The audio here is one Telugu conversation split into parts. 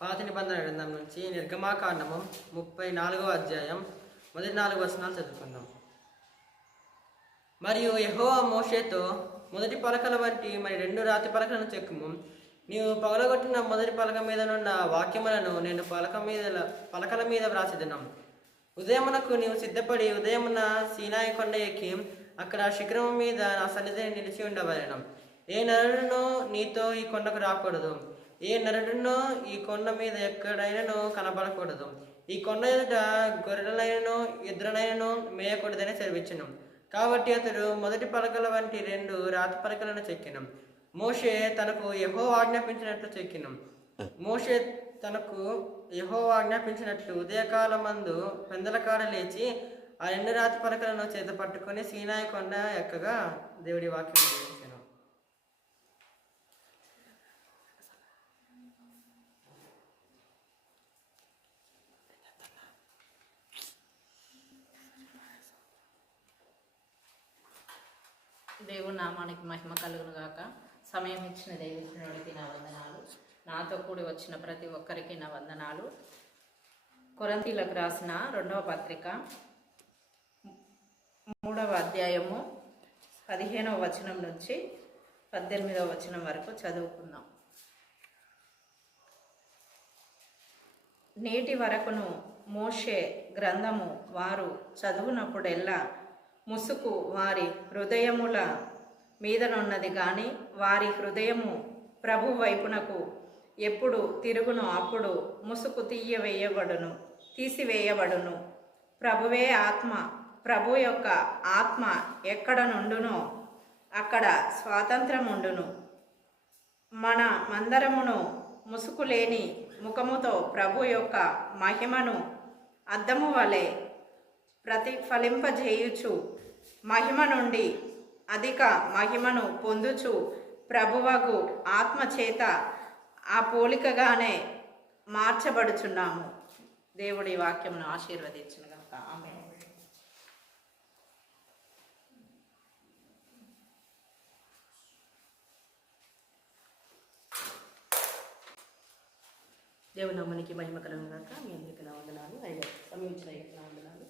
పాత నిబంధన గ్రంథం నుంచి నిర్గమాకాండము 34వ అధ్యాయం మొదటి 4 వచనాలు చదువుకుందాం. మరియు యెహోవా మోషేతో, మొదటి పలకల వంటి మరి 2 రాతి పలకలను చెక్కుము. నీవు పగలగొట్టిన మొదటి పలక మీద నున్న వాక్యములను నేను పలకల మీద వ్రాసిదను. ఉదయమునకు నీవు సిద్ధపడి ఉదయమున సీనాయి కొండ ఎక్కి అక్కడ శిఖరము మీద నా సన్నిధిని నిలిచి ఉండవలెను. ఏ నరుడునో నీతో ఈ కొండకు రాకూడదు, ఏ నరుడునో ఈ కొండ మీద ఎక్కడైనను కనబడకూడదు. ఈ కొండ ఎదుట గొర్రెలైనను ఎద్దులనైనను మేయకూడదని సెలవిచ్చెను. కాబట్టి అతడు మొదటి పలకల వంటి 2 రాతి పలకలను చెక్కెను. మోషే తనకు యెహోవా ఆజ్ఞాపించినట్లు చెక్కెను. మోషే తనకు యెహోవా ఆజ్ఞాపించినట్లు ఉదయకాలమందు పెందలకాడ లేచి ఆ 2 రాతి పలకలను చేత పట్టుకొని సీనాయి కొండ ఎక్కగా దేవుడి వాక్యం వివరించెను. దేవుని నామానికి మహిమ కలుగును గాక. సమయం ఇచ్చిన దేవుడికి నా వందనాలు. నాతో కూడి వచ్చిన ప్రతి ఒక్కరికి నా వందనాలు. కొరింథీయులకు రాసిన 2వ పత్రిక 3వ అధ్యాయము 15వ వచనం నుంచి 18వ వచనం వరకు చదువుకుందాం. నేటి వరకును మోషే గ్రంథము వారు చదువునప్పుడెల్లా ముసుకు వారి హృదయముల మీదనున్నది గాని వారి హృదయము ప్రభు వైపునకు ఎప్పుడు తిరుగును అప్పుడు ముసుకు తీసివేయబడును. ప్రభువే ఆత్మ. ప్రభు యొక్క ఆత్మ ఎక్కడ నుండునో అక్కడ స్వాతంత్రం ఉండును. మన మందరమును ముసుకు లేని ముఖముతో ప్రభు యొక్క మహిమను అద్దము వలె ప్రతిఫలింపజేయుచు మహిమ నుండి అధిక మహిమను పొందుచు ప్రభువగు ఆత్మ చేత ఆ పోలికగానే మార్చబడుచున్నాము. దేవుడి వాక్యమును ఆశీర్వదించునుగాక. ఆమేన్. దేవుని నామానికి మహిమ కలుగునుగాక. మీ అందరికీ నా వందనాలు. సమయించిన నా వందనాలు.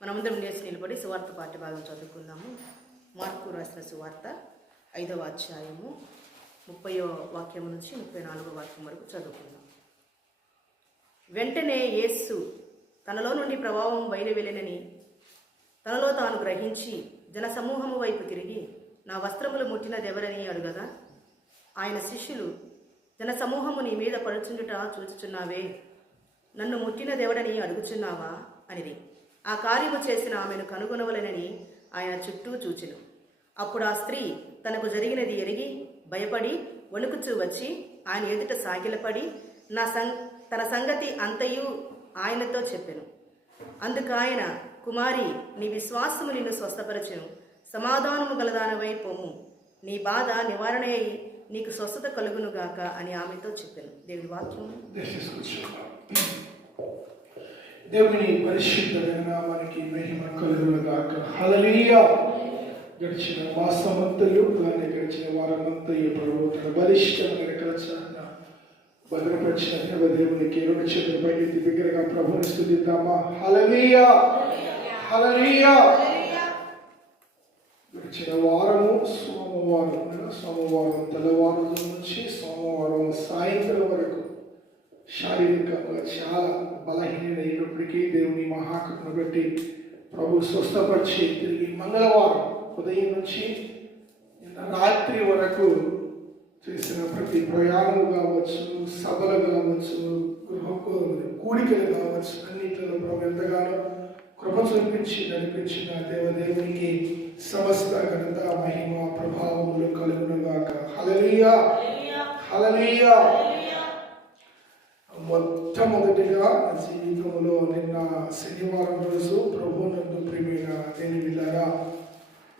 మనమందరం లేచి నిలబడి సువార్త పాఠ్యభాగం చదువుకుందాము. మార్కు రాసిన సువార్త 5వ అధ్యాయము 30వ వాక్యం నుంచి 34వ వాక్యం వరకు చదువుకుందాం. వెంటనే యేసు తనలో నుండి ప్రభావం బయలువెళ్ళినని తనలో తాను గ్రహించి జనసమూహము వైపు తిరిగి, నా వస్త్రములు ముట్టినదెవరని అడుగగా, ఆయన శిష్యులు, జనసమూహము నీ మీద పడుచుండుట చూచుచున్నావే, నన్ను ముట్టినదెవడని అడుగుచున్నావా అనిది. ఆ కార్యము చేసిన ఆమెను కనుగొనవలెనని ఆయన చుట్టూ చూచెను. అప్పుడు ఆ స్త్రీ తనకు జరిగినది ఎరిగి భయపడి వణుకుచూ వచ్చి ఆయన ఎదుట సాగిలపడి తన సంగతి అంతయు ఆయనతో చెప్పెను. అందుకు ఆయన, కుమారి, నీ విశ్వాసము నిన్ను స్వస్థపరచెను, సమాధానము గలదానవై పొమ్ము, నీ బాధ నివారణ అయి నీకు స్వస్థత కలుగునుగాక అని ఆమెతో చెప్పాను. దేవుని వాక్యం. దేవుని పరిశుద్ధ నామానికి మహిమ కలుగునుగాక. హల్లెలూయా. గడిచిన మాసమంతయు గడిచిన వారమంతయు ప్రభువు తన బలిష్టమైన కరచాన భద్రపరిచిన దేవదేవునికి 2 చేతులు పైకి దగ్గరగా ప్రభువుని స్తుతిద్దామా. హల్లెలూయా, హల్లెలూయా. గడిచిన వారము సోమవారం తెల్లవారు నుంచి సోమవారం సాయంత్రం వరకు శారీరకంగా చాలా బలహీనమైనప్పటికీ దేవుని మహాకృపను బట్టి ప్రభు స్వస్థపరిచి తిరిగి మంగళవారం ఉదయం నుంచి నిన్న రాత్రి వరకు చేసిన ప్రతి ప్రయాణం కావచ్చు, సభలు కావచ్చు, కూడికలు కావచ్చు, అన్నింటిలో ప్రభు ఎంతగానో కృప చూపించి నడిపించిన దేవదేవునికి సమస్త ఘనత మహిమ ప్రభావములు కలుగునుగాక. హల్లెలూయా, హల్లెలూయా. మొట్టమొదటిగా జీవితంలో నిన్న శనివారం రోజు ప్రభువునందు ప్రియమైన దేని బిడ్డలారా,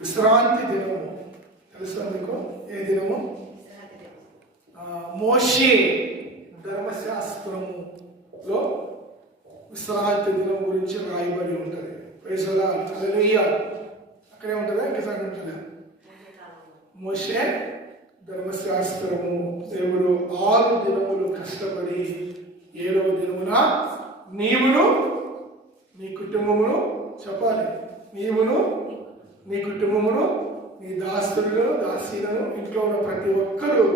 విశ్రాంతి దినము. తెలుసా మీకు ఏ దినము? మోషే ధర్మశాస్త్రములో విశ్రాంతి దినం గురించి రాయబడి ఉంటుంది. హల్లెలూయా. అక్కడే ఉంటుందా? ఇంకా ఉంటుందా? మోషే ధర్మశాస్త్రము దేవుడు 6 దినములు కష్టపడి కావున నీవును నీ కుటుంబమును చెప్పాలి, నీవును నీ కుటుంబమును నీ దాసులను దాసీలను ఇంట్లో ఉన్న ప్రతి ఒక్కరూ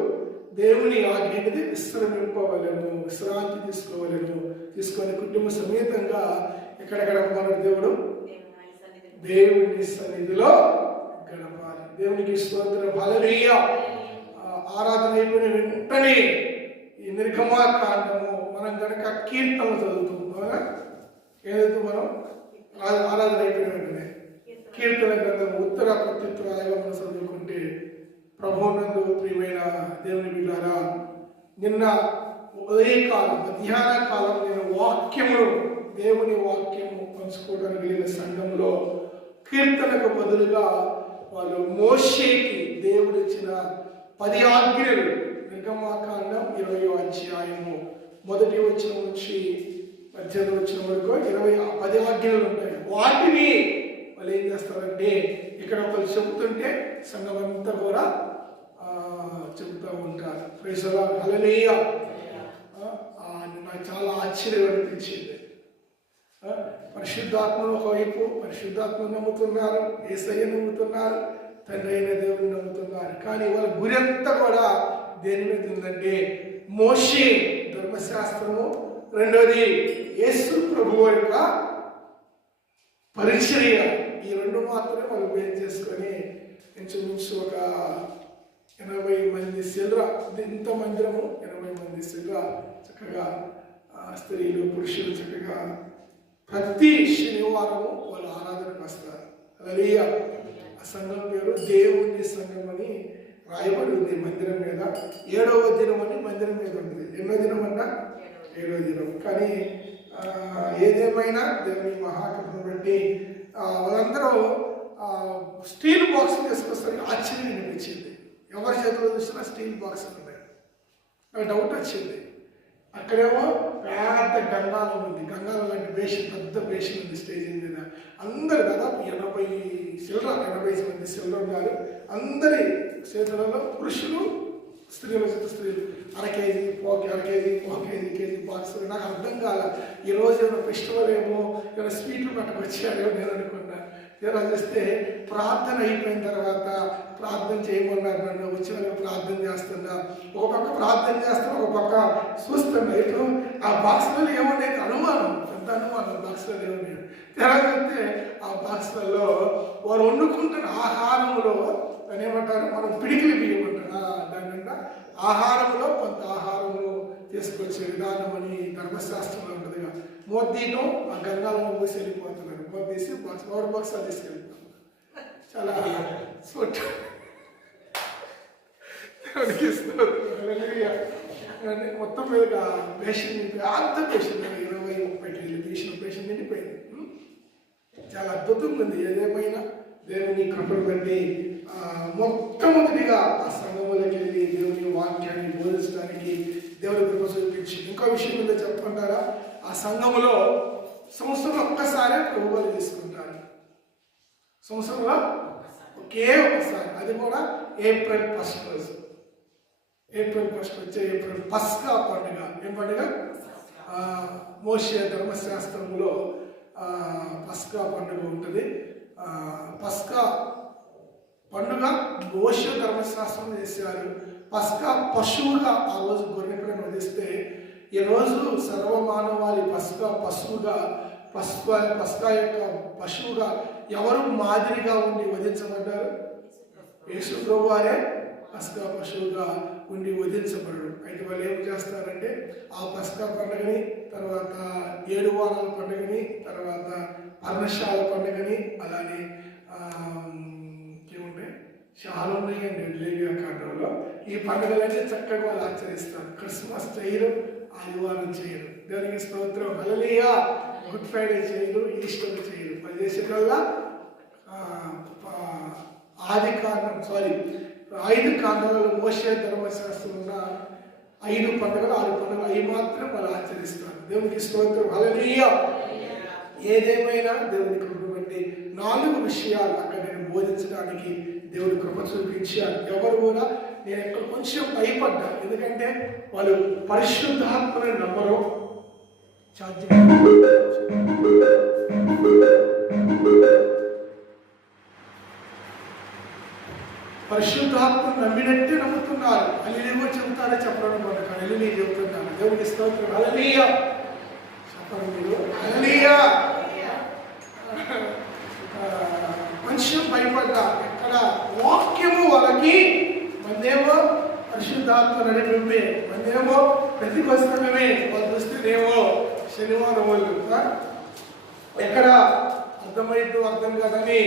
దేవుని ఆజ్ఞని విశ్రమింపవలను, విశ్రాంతి తీసుకొని కుటుంబ సమేతంగా ఎక్కడెక్కడ మన దేవుడు దేవుని సన్నిధిలో గడపాలి. దేవునికి స్తోత్రం, హల్లెలూయా. ఆరాధన అయిపోయిన వెంటనే ఈ నిర్గమాకాండము మనం కనుక కీర్తనలు చదువుతాం, ఏదైతే మనం ఆరాధన అయిపోయిన వెంటనే కీర్తన గ్రంథం ఉత్తర ప్రత్యుత్తరాలుగా మనం చదువుకుంటే, ప్రభువునందు ప్రియమైన దేవుని బిడ్డలారా, నిన్న ఉదయకాలం మధ్యాహ్న కాలం నేను దేవుని వాక్యము పంచుకోవడానికి వెళ్ళిన సంఘంలో కీర్తనకు బదులుగా వాళ్ళు మోషేకి దేవుడు ఇచ్చిన 10 ఆజ్ఞలు, నిర్గమాకాండం 20వ అధ్యాయము 1వ వచనం నుంచి 18వ వచనం వరకు 10 ఆజ్ఞలు ఉంటాయి. వాటిని వాళ్ళు ఏం చేస్తారంటే, ఇక్కడ ఒకరు చెబుతుంటే సంఘం అంతా కూడా చెబుతూ ఉంటారు. ప్రైజ్ ది లార్డ్, హల్లెలూయా. నాకు చాలా ఆశ్చర్యం అనిపించింది. పరిశుద్ధాత్మను ఒకవైపు పరిశుద్ధాత్మను నమ్ముతున్నారు, యేసయ్య నమ్ముతున్నారు, తండ్రి అయిన దేవుని నమ్ముతున్నారు. కానీ వాళ్ళ గురంతా కూడా దేని మీద ఉందంటే, మోషే ధర్మశాస్త్రము, రెండోది యేసు ప్రభువు యొక్క పరిచర్య. ఈ రెండు మాత్రమే వాళ్ళు బేస్ చేసుకొని ఇంచుమించు ఒక 80 మంది శిల్ర, ఇంత మందిరము 80 మంది శిల్ర చక్కగా స్త్రీలు పురుషులు చక్కగా ప్రతి శనివారము వాళ్ళు ఆరాధనకు వస్తారు. హల్లెలూయా. ఆ సంఘం పేరు దేవుని సంఘం అని రాయబడి ఉంది మందిరం మీద. 7వ దినం అని మందిరం మీద ఉంటుంది. ఎన్నో దినం అన్నా 7వ దినం. కానీ ఏదేమైనా దేవుని మహాకృపను బట్టి వాళ్ళందరూ స్టీల్ బాక్స్ తీసుకొస్తారు. ఆశ్చర్యం అనిపించింది. ఎవరి చేతిలో చూసినా స్టీల్ బాక్స్ ఉన్నాయి. నాకు డౌట్ వచ్చింది. అక్కడేమో పెద్ద గంగాలం ఉంది, గంగాలం లాంటి బేషన్, పెద్ద బేషన్ ఉంది స్టేజ్ మీద. అందరు దాదాపు 80 మంది శిల్ర ఉన్నారు. అందరి చేతులలో పురుషులు, స్త్రీల చేత స్త్రీలు. అర కేజీ కేజీ బాక్స్. నాకు అర్థం కాల, ఈరోజు ఏమైనా ఫెస్టివల్ ఏమో, ఏమైనా స్వీట్లు పట్టుకొచ్చారేమో నేను అనుకున్నా. ఇలా చేస్తే ప్రార్థన అయిపోయిన తర్వాత ప్రార్థన చేయమన్నారు. నన్ను వచ్చిన ప్రార్థన చేస్తున్నా, ఒక పక్క ప్రార్థన చేస్తున్నా, ఒక పక్క చూస్తున్నా. ఇటు ఆ బాక్స్లలో ఏమన్నా అనుమానం, పెద్ద అనుమానం బాక్స్లలో ఏమన్నా. తెర చెప్తే ఆ బాక్స్లలో వారు వండుకుంటున్న ఆహారంలో దాన్ని ఏమంటారు, మనం పిడికిలి బియ్యమంటారు. దానికంటే ఆహారంలో కొంత ఆహారంలో తీసుకొచ్చే విధానం అని ధర్మశాస్త్రంలో ఉంటుందిగా. మోదీను ఆ గంగాలను పోసి వెళ్ళిపోతున్నారు. మోదీసి పవర్ బాక్స్ అది తీసుకెళ్తాం. చాలా మొత్తం మీద పేషెంట్ అంత పేషెంట్ 20-30 కేజీల పేషెంట్ నిండిపోయింది. చాలా అద్భుతంగా ఉంది. ఏదేమైనా దేవుని కృపను బట్టి మొట్టమొదటిగా ఆ సంఘంలోకి వెళ్ళి దేవుని వాక్యాన్ని బోధించడానికి దేవుని కృప చూపించి. ఇంకో విషయం మీద చెప్పుకుంటారా, ఆ సంఘములో సంవత్సరంలో ఒక్కసారి ప్రభువులు తీసుకుంటారు. సంవత్సరంలో ఒకే ఒకసారి, అది కూడా ఏప్రిల్ 1 రోజు. ఏప్రిల్ 1 వచ్చే ఏప్రిల్ పస్కా పండుగ. ఏం పండుగ? మోషే ధర్మశాస్త్రంలో పస్కా పండుగ ఉంటుంది. పస్కా పండుగ మోషే ధర్మశాస్త్రం చేశారు. పస్కా పశువుగా ఆ రోజు గొర్రెపిల్లను వధిస్తే, ఈరోజు సర్వమానవాళి పస్కా యొక్క పశువుగా ఎవరు మాదిరిగా ఉండి వధించబడ్డారు? యేసు ప్రభువు వారే పస్కా పశువుగా ఉండి వధించబడడు. అయితే వాళ్ళు ఏం చేస్తారంటే, ఆ పస్కా పండుగని, తర్వాత 7 వారాల పండుగని, తర్వాత పర్ణశాల పండుగని, అలానే ఏముంటాయి చాలా ఉన్నాయండి లేవియా కాండంలో. ఈ పండుగలన్నీ చక్కగా వాళ్ళు ఆచరిస్తారు. క్రిస్మస్ చేయరు, ఆదివారం చేయరు. దేవునికి స్తోత్రం, హల్లెలూయా. గుడ్ ఫ్రైడే చేయరు, ఈస్టర్ చేయరు. వాళ్ళు చేసేటల్లా 5 కాండాలలో మోషే ధర్మశాస్త్రం ఉన్న 5 పండుగలు 6 పండుగలు అవి మాత్రం వాళ్ళు ఆచరిస్తారు. దేవునికి స్తోత్రం, హల్లెలూయా. ఏదేమైనా దేవుని కృపను బట్టి 4 విషయాలు అక్కడ నేను బోధించడానికి దేవుడి కృప చూపించారు. ఎవరు కూడా, నేను ఎక్కడ కొంచెం భయపడ్డా, ఎందుకంటే వాళ్ళు పరిశుద్ధాత్మని నమ్మరు, ఛార్జింగ్. పరిశుద్ధాత్మ నమ్మినట్టే నమ్ముతున్నారు. హల్లెలూయా చెబుతారో చెప్పడం మనకు హల్లెలూయా చెబుతున్నాను. దేవునికి స్తోత్రం. హల్లెలూయా చెప్పండి మీరు. హల్లెలూయా. మనుషులు భయపడ్డా ఎక్కడ వాక్యము వాళ్ళకి మందేమో పరిశుద్ధాత్మ నడిపే, మందేమో ప్రతికొస్తమే వాళ్ళు వస్తేనేమో శనివారం వాళ్ళు ఎక్కడ అర్థమైందో అర్థం కాదని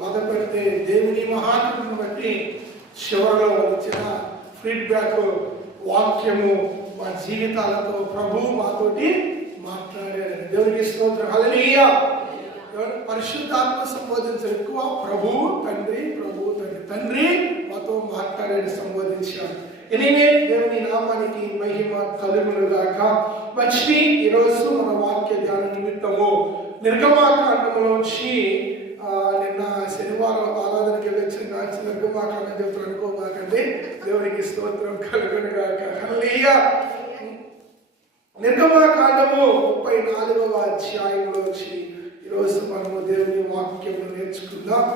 బాధపడితే దేవుని మహాత్ముని బట్టి చివరిలో వచ్చిన ఫీడ్బ్యాక్ వాక్యము మా జీవితాలతో ప్రభు మాతోటి మాట్లాడాడు. దేవునికి స్తోత్రం. హల్లెలూయా. పరిశుద్ధాత్మ సంబోధించారు ఎక్కువ. ప్రభు తండ్రి, ప్రభు తండ్రి, తండ్రి మాతో మాట్లాడాడు, సంబోధించాడు. ఎనివే దేవుని నామానికి మహిమ కలుగును గాక. వచ్చి ఈరోజు మన వాక్య ధ్యాన నిమిత్తము నిర్గమాకాండములోంచి నిన్న శనివారం ఆరాధనకి వచ్చిన నిర్గమాకాండం చెప్తారు అనుకోమాకండి. దేవునికి స్తోత్రం కలుగును గాక. హల్లెలూయా. నిర్గమాకాండము 34వ అధ్యాయంలోంచి ఈరోజు మనము దేవుని వాక్యము నేర్చుకుందాం.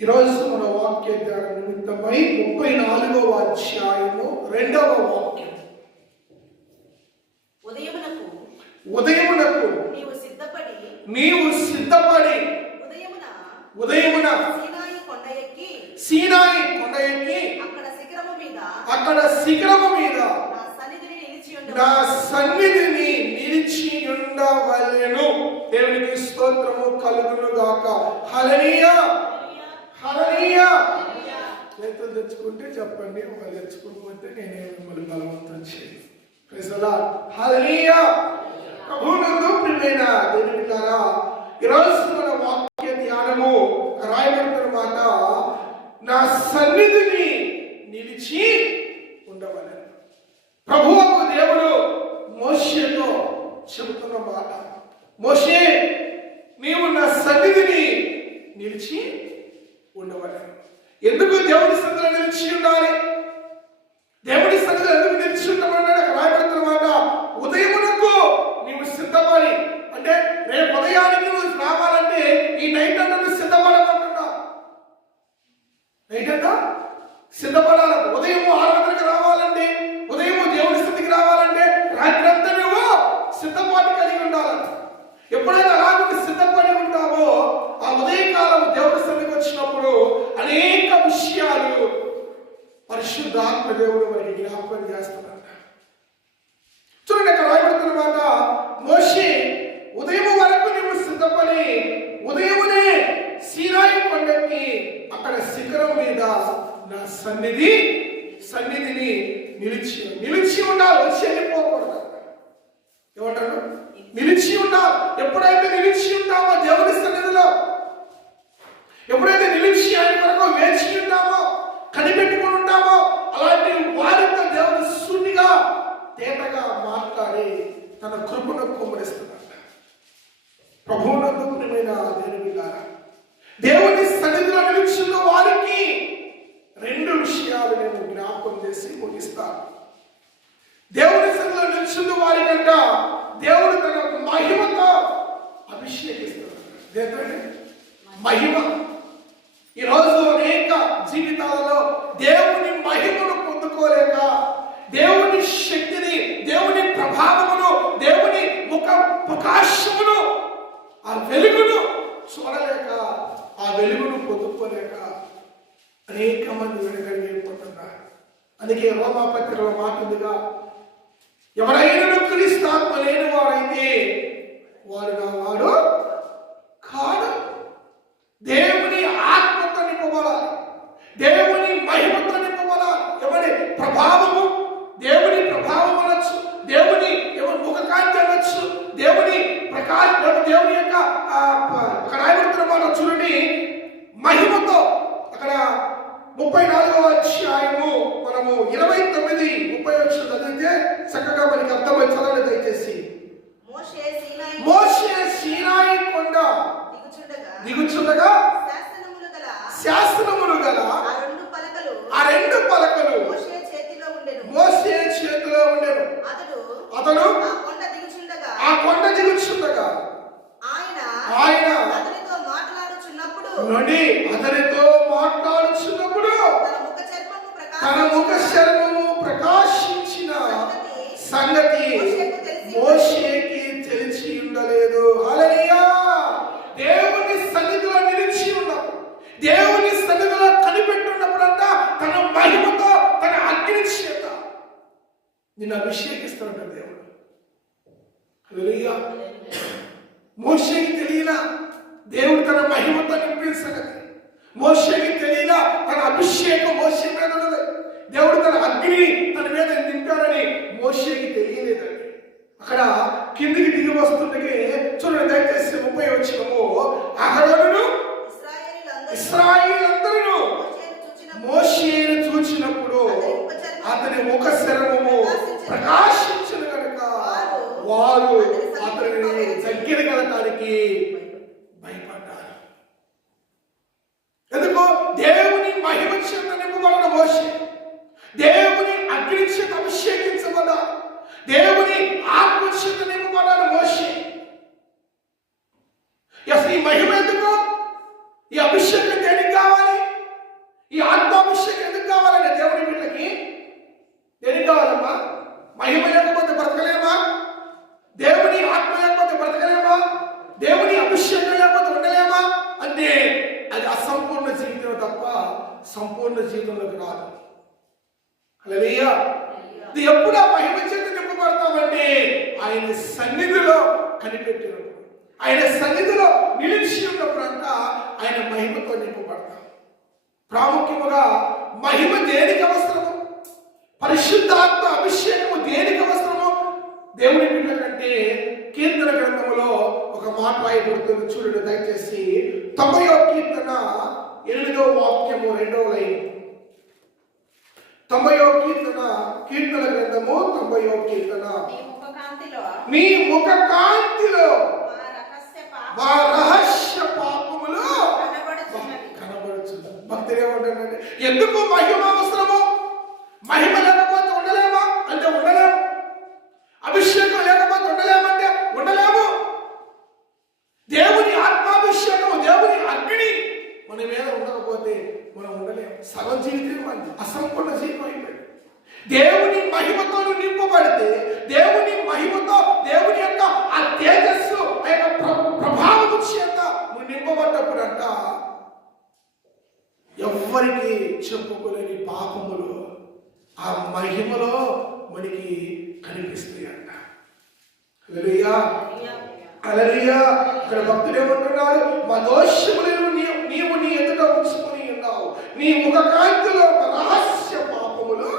ఈరోజు మన వాక్య ధ్యాన నిమిత్తమై 34వ అధ్యాయము 2వ వాక్యం. ఉదయమునకు నీవు సిద్ధపడి ఉదయమున సీనాయి కొండ ఎక్కి అక్కడ శిఖరము మీద నా సన్నిధిని నిలిచి ఉండవలెను. దేవునికి స్తోత్రము కలుగును గాక. హల్లెలూయా. హల్లెలూయా. చేతులు తెచ్చుకుంటే చెప్పండి, ఒక తెచ్చుకోకపోతే నేనే మిమ్మల్ని బలవంతం చేయను. Praise the Lord. హల్లెలూయా. ప్రభువునందు ప్రియమైన దేవుని బిడ్డలారా, ఈరోజు మన వాక్య ధ్యానము రాయబడిన మాట నా సన్నిధిని నిలిచి ఉండవలెను. ప్రభువు దేవుడు మోషేతో చెబుతున్న మాట, మోషే నీవు నా సన్నిధిని నిలిచి ఉండవలెను. ఎందుకు దేవుడి సన్నిధిలో నిలిచి ఉండాలి? దేవుడి సన్నిధిలో ఎందుకు నిలిచి ఉండమన్నాడు? రాయబడిన మాట ఉదయమునకు నీవు సిద్ధపడి, అంటే రేపు ఉదయానికి నువ్వు రావాలంటే ఈ నైట్ అంతా నువ్వు సిద్ధపడమంటున్నా. నైట్ అంతా సిద్ధపడాలి. ఉదయం 6 గంటలకు రావాలంటే, ఉదయం దేవుని స్థితికి రావాలంటే రాత్రి అంతా నువ్వు సిద్ధపాటు కలిగి ఉండాలి. ఎప్పుడైతే అలాగే సిద్ధపడి ఉంటావో ఆ ఉదయకాలం దేవుని స్థితికి వచ్చినప్పుడు అనేక విషయాలు పరిశుద్ధాత్మ దేవుడు మనకి జ్ఞాపకం చేస్తున్నాడు. చూడండి, అక్కడ రాయబడుతున్న మాట, మోషే ఉదయం వరకు నువ్వు సిద్ధపడి ఉదయమునే సీనాయి కొండకి అక్కడ శిఖరం మీద నా సన్నిధిని నిలిచి ఉండాలి. వచ్చి వెళ్ళిపోకూడదు. ఏమంటారు? నిలిచి ఉండాలి. ఎప్పుడైతే నిలిచి ఉంటామో దేవుని సన్నిధిలో, ఎప్పుడైతే నిలిచి ఆయన వరకు వేచి ఉంటామో, కనిపెట్టుకుని ఉంటామో, అలాంటి వారితో దేవుని శూన్యంగా తేటగా మాట్లాడి తన కృపను కుమ్మరిస్తున్నాడు. ప్రభువునందు ప్రియమైన దేవుని బిడ్డలారా, దేవుని సన్నిధిలో నిలిచిన వారికి 2 విషయాలు నేను జ్ఞాపకం చేసి ముగిస్తాను. దేవుని సన్నిధిలో నిలిచిన వారికంట దేవుడు తన మహిమతో అభిషేకిస్తున్నాడు. ఏంటంటే మహిమ. ఈరోజు అనేక జీవితాలలో దేవుని మహిమను పొందుకోలేక, దేవుని శక్తిని, దేవుని ప్రభావమును, దేవుని ముఖ ప్రకాశమును, ఆ వెలుగును చూడలేక, ఆ వెలుగును పొందుకోలేక అనేక మంది వెనుకడిగిపోతున్నారు. అందుకే రోమాపత్రికలో మాట ఉందిగా, ఎవరైనా క్రీస్తు ఆత్మ లేని వారైతే వాడు నా వాడు కాడు. దేవుని ఆత్మతో నింపబడాలి, దేవుని మహిమతో నింపబడాలి. ఎవరి ప్రభావము, దేవుని ప్రభావం అనొచ్చు, దేవుని ముఖకాంతి అనొచ్చు, దేవుని ప్రకాశం, దేవుని యొక్క రాయబడుతున్న చూడండి మహిమతో. అక్కడ 34వ అధ్యాయము మనము 29-30 చదివితే చక్కగా మనకి అర్థమై చదవండి దయచేసి. మోషే సీనాయి కొండ దిగుచుండగా శాసనములు గల అతనితో మాట్లాడుచున్నప్పుడు తన ముఖ చర్మము తన ముఖ చర్మము ప్రకాశించిన సంగతి మోషేకి తెలిసి ఉండలేదు. హల్లెలూయా. దేవుని సన్నిధిలో నిలిచి ఉన్నప్పుడు, దేవుని సన్నిధిలో కనిపెట్టున్నప్పుడంట తన మహిమతో, తన అగ్ని చేత నిన్ను అభిషేకిస్తాడు దేవుడు. హల్లెలూయా. మోషేకి తెలియలా దేవుడు తన మహిమతో నింపిన సంగతి. మోషేకి తెలియలా తన అభిషేకం మోషే మీద ఉన్నది. దేవుడు తన అగ్ని తన మీద నింపాడని మోషేకి తెలియలేదండి. అక్కడ కిందికి దిగి వస్తుండగా చూడండి దయచేసి 30 వచనము. అహరోనును ఇశ్రాయేలీయులందరూ మోషేను చూచినప్పుడు అతని ముఖ చర్మము ప్రకాశించును గనుక వారు అతనిని దగ్గరికి వెళ్ళడానికి భయపడ్డారు. ఎందుకు? దేవుని మహిమ చేత నింపబడిన మోషే, దేవుని అగ్ని చేత అభిషేకించబడ్డ, దేవుని ఆత్మ చేత నింపబడ్డ మోషే. అసలు ఈ మహిమ ఎందుకు? ఈ అభిషేకం దేనికి కావాలి? ఈ ఆత్మాభిషేకం ఎందుకు కావాలంటే దేవుని బిడ్డకి దేనికి కావాలమ్మా? మహిమ లేకపోతే బ్రతకలేమా? దేవుని ఆత్మ లేకపోతే బ్రతకలేమా? దేవుని అభిషేకం లేకపోతే ఉండలేమా? అంటే అది అసంపూర్ణ జీవితం తప్ప సంపూర్ణ జీవితంలోకి రాదు. హల్లెలూయా. ఇది ఎప్పుడు ఆ మహిమ చేత నింపబడతామంటే ఆయన సన్నిధిలో కనిపెట్టినప్పుడు, ఆయన సన్నిధిలో నిలిచి ఉన్నప్పుడు అంట ఆయన మహిమతో నింపబడతాం. ప్రాముఖ్యముగా మహిమ దేనికి అవసరము? పరిశుద్ధాత్మ అభిషేకము దేనికి అవసరము? దేవుని బిడ్డ కంటే కీర్తన గ్రంథములో ఒక మాట రాయబడుతుంది. చూడండి దయచేసి 90వ కీర్తన 8వ వాక్యము 2వ లైన్. 90వ కీర్తన గ్రంథము 90వ కీర్తన. నీ ముఖ కాంతిలో మా రహస్య పాపములు కనబడుచున్నది. భక్తులు ఏమంటారంటే ఎందుకు మహిమ అవసరము? మహిమ లేకపోతే ఉండలేమా అంటే ఉండలేము. అభిషేకం లేకపోతే ఉండలేమంటే ఉండలేము. దేవుని ఆత్మాభిషేకము, దేవుని అగ్ని మన మీద ఉండకపోతే మనం ఉండలేము. సగం జీవితం అసంపూర్ణ జీవితం అయిపోయింది. దేవుని మహిమతో నింపబడితే, దేవుని మహిమతో, దేవుని యొక్క ఆ తేజస్సు, ఆ యొక్క ప్రభావము చేత నువ్వు నింపబడ్డప్పుడు అంట ఎవ్వరికి చెప్పుకోలేని పాపములు ఆ మహిమలో మనకి కనిపిస్తాయి అంట. హల్లెలూయా. హల్లెలూయా. ఇక్కడ భక్తులు ఏమంటున్నారు? మా దోషములను నీవు నీ ఎదుట ఉంచుకొని ఉన్నావు. నీ ముఖ కాంతిలో రహస్య పాపములు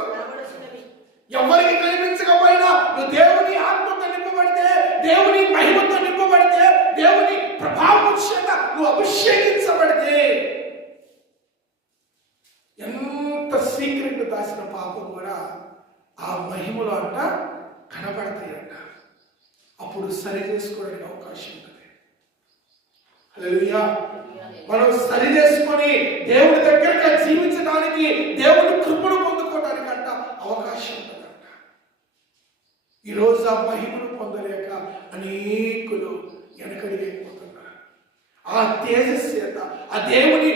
ఎవరికి కనిపించకపోయినా నువ్వు దేవుని ఆత్మతో నింపబడితే, దేవుని మహిమతో నింపబడితే, దేవుని ప్రభావం చేత నువ్వు అభిషేకించబడితే ఎంత సీక్రెట్ దాచిన పాపం కూడా ఆ మహిమలో అంట కనబడతాయి అంట. అప్పుడు సరి చేసుకోవడానికి అవకాశం ఉంటుంది. హల్లెలూయా. మనం సరి చేసుకొని దేవుని దగ్గరగా జీవించడానికి, దేవుని కృపను పొందుకోవడానికి అంట అవకాశం ఉంటుందంట. ఈరోజు ఆ మహిమను పొందలేక అనేకులు వెనకడిగైపోతున్నారు. ఆ తేజస్సు అంట, ఆ దేవుని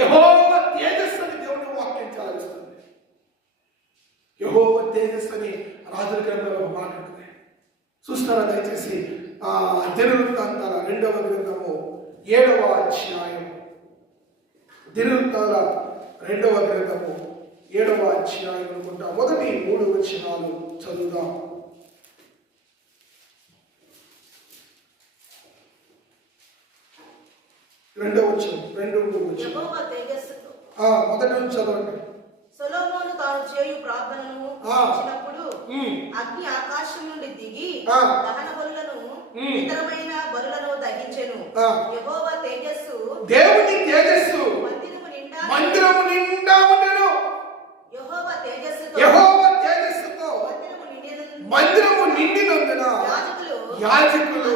యెహోవా తేజస్సు అని దేవుని వాక్యం చాలిస్తుంది. యెహోవా తేజస్సు అని రాజుల గ్రంథంలో ఒక మాట ఉంటుంది. చూస్తారా దయచేసి దినవృత్తాంతాల 2వ గ్రంథము 7వ అధ్యాయం. దినవృత్తాల 2వ గ్రంథము 7వ అధ్యాయం అనుకుంటా. మొదటి 3 వచనాలు చదువుదాం. రెండవ వచనం, 2 వచనం. మొదటి నుంచి చదవండి. సొలొమోను తాను చేయు ప్రార్థనను ఇచ్చినప్పుడు అగ్ని ఆకాశం నుండి దిగి దహన బలులను ఇతరమైన బలులను దహించెను. యెహోవా తేజస్సు, దేవుని తేజస్సు మందిరము నిండా ఉండెను. యెహోవా తేజస్సుతో మందిరము నిండినందున యాజకులు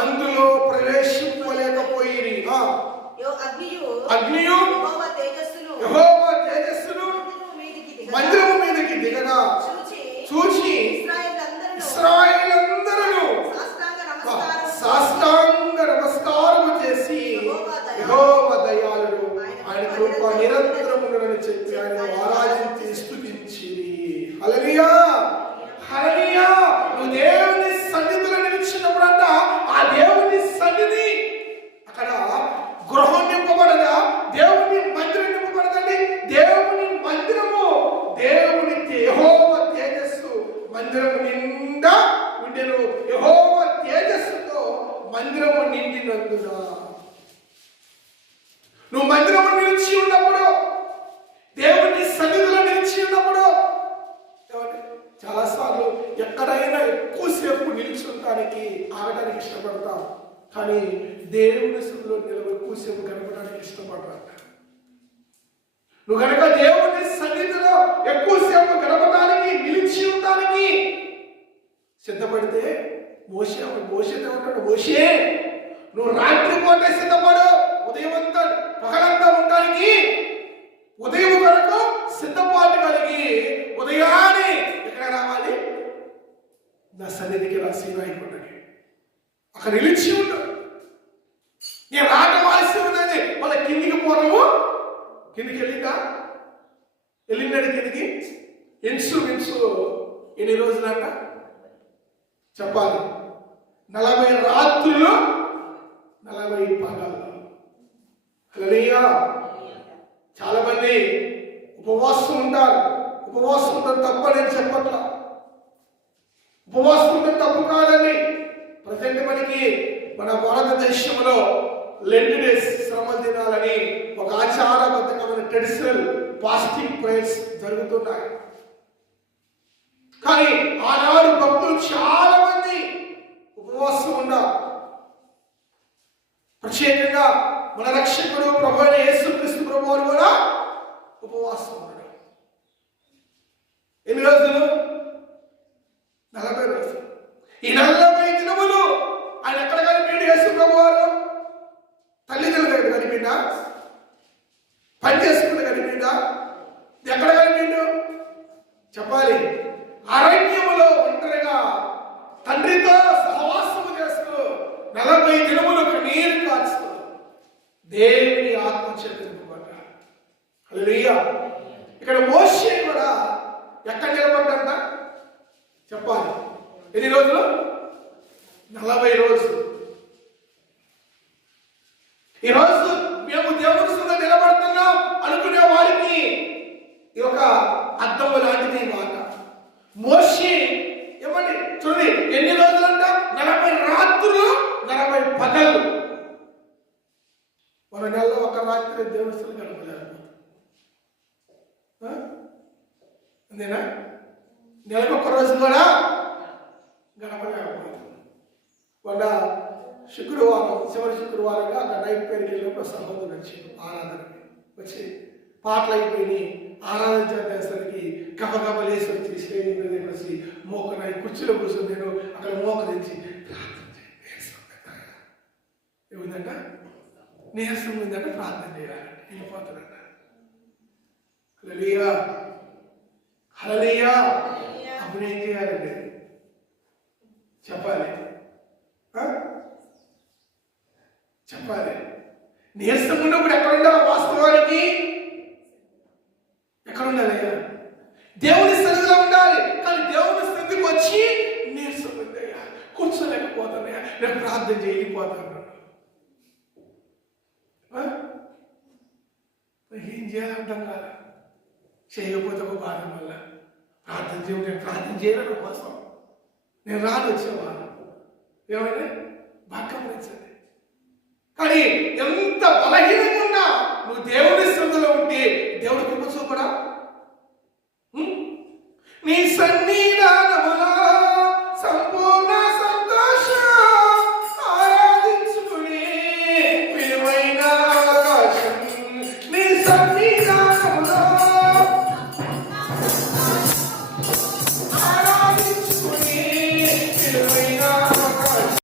అందులో ప్రవేశింపలేకపోయిరి. అగ్నియు యెహోవా తేజస్సును మందిరము మీదకి దిగగా చూచి ఇశ్రాయేలీయులందరూ సాష్టాంగ నమస్కారము చేసి యెహోవా దయాళుడు కృప నిరంతరమునని చెప్పి ఆయన ఆరాధించి స్తుతించిరి. హల్లెలూయా, హల్లెలూయా. నువ్వు దేవుని సన్నిధిలో నిలిచినప్పుడంట ఆ దేవుని సన్నిధి అక్కడ గృహం నింపబడదా, దేవుని మందిరం నింపబడదండి. దేవుని మందిరము, దేవుని యెహోవా తేజస్సు మందిరము నిండా ఉండెను. యెహోవా తేజస్సుతో మందిరము నిండినందున నువ్వు మందిరము నిలిచి ఉన్నప్పుడు, దేవుని సన్నిధిలో నిలిచి ఉన్నప్పుడు, చాలాసార్లు ఎక్కడైనా ఎక్కువసేపు నిలిచుంటానికి ఆగడానికి ఇష్టపడతాం, కానీ దేవుని సన్నిధిలో నిలబడి ఎక్కువసేపు గడపడానికి ఇష్టపడతాం. నువ్వు కనుక దేవుని సన్నిధిలో ఎక్కువసేపు గడపడానికి నిలిచి ఉండడానికి సిద్ధపడితే మోషేతో ఉంటాడు. మోషే, నువ్వు రాత్రి పూట సిద్ధపడు, ఉదయం అంతా పగలంతా ఉండడానికి ఉదయం వరకు సిద్ధపాటు కలిగి ఉదయాన్నే ఎక్కడ రావాలి? నా సన్నిధికి రా, సీనాయి కొండకి. అక్కడ నిలిచి ఉండు. నేను రావడం ఆలస్యం ఉన్నది, వాళ్ళ కిందికి పోవడము. కిందికి వెళ్ళినాడు కిందికి. ఇన్సు ఎన్ని రోజులంట చెప్పాలి? 40 రాత్రులు 40 పగలు. హల్లెలూయా. చాలా మంది ఉపవాసం ఉంటారు. ఉపవాసం ఉండడం తప్ప నేను చెప్పట్లా. ఉపవాసం ఉండడం తప్పు కాదండి. ప్రజెంట్ మనకి మన భారతదేశంలో లెంట్ డేస్, శ్రమ దినాలని ఒక ఆచారబద్ధమైన ట్రెడిషనల్ ఫాస్టింగ్ ప్రేయర్స్ జరుగుతున్నాయి. కానీ ఆనాడు భక్తులు చాలా మంది ఉపవాసం ఉన్నారు. ప్రత్యేకంగా మన రక్షకుడు ప్రభు అయిన యేసుక్రీస్తు ప్రభువు కూడా ఉపవాసం ఉన్నాడు. ఎన్ని రోజులు? 40 రోజులు. ఈ 40 దినములు ఆయన ఎక్కడ కనిపిండి? యేసు ప్రభు వారు తల్లిదండ్రుల దగ్గర కనిపిండా? పని చేసుకుంటే కనిపిండా? ఎక్కడ కనిపిండు చెప్పాలి? అరణ్యములో ఒంటరిగా తండ్రితో సహవాసము చేస్తూ 40 దినములు కన్నీరు కాచుతూ దేవుని ఆత్మచేత నింపబడ్డాడు. హల్లెలూయా. ఇక్కడ మోషే కూడా ఎక్కడ నిలబడ్డంట చెప్పాలి? ఎన్ని రోజులు? 40 రోజులు. ఈరోజు మేము దేవుని సొంత నిలబడుతున్నాం అనుకునే వారికి ఇది ఒక అద్దము లాంటిది మాట. మోషే ఏమండి చూడండి, ఎన్ని రోజులంట? 40 రాత్రులు 40 పగలు. మన నెలలో ఒక రాత్రి దేవస్థలు గడపలేదు అంతేనా? నెలకు ఒక రోజు కూడా గడపలేకపోతుంది. మొన్న శుక్రవారం, చివరి శుక్రవారంగా అక్కడ నైట్ పేరుకి వెళ్ళినప్పుడు సహోదరుడు వచ్చింది ఆరాధనకి. వచ్చి పాటలు అయిపోయి ఆరాధన చేసేసరికి గబగబ లేసి వచ్చి స్టేజ్ మీద వచ్చి మోకనాయి కుర్చీలో కూర్చొని నేను అక్కడ మోకరించి ఏముందంట? నీరసం ఉందంటే ప్రార్థన చేయాలి. వెళ్ళిపోతాడంట. హల్లెలూయా, హల్లెలూయా. అప్పుడు ఏం చేయాలండి చెప్పాలి? చెప్పాలి. నీరసం ఉన్నప్పుడు ఎక్కడ ఉండాలి? వాస్తవానికి ఎక్కడ ఉండాలి? దేవుని సన్నిధిలో ఉండాలి. కానీ దేవుని సన్నిధికి వచ్చి నీరసం ఉందయ్యా, కూర్చోలేకపోతున్నాయా, నేను ప్రార్థన చేయలేకపోతాను. ఏం చేయాలంటాం కదా? చేయకపోతే ఒక బాధ వల్ల ప్రార్థన చేయడం. నేను ప్రార్థన చేయడం కోసం నేను రాను వచ్చేవాను. ఏమైనా బాగా గమనించండి. కానీ ఎంత బలహీనంగా ఉన్నా నువ్వు దేవుని సన్నిధిలో ఉంటే దేవుడి కృప చూపడా? నీ సన్నిధానములో సంపూర్ణ సంతోషం ఆరాధించుకునే విలువైన అవకాశం. నీ సన్నిధానములో ఆరాధించుకునే విలువైన అవకాశం.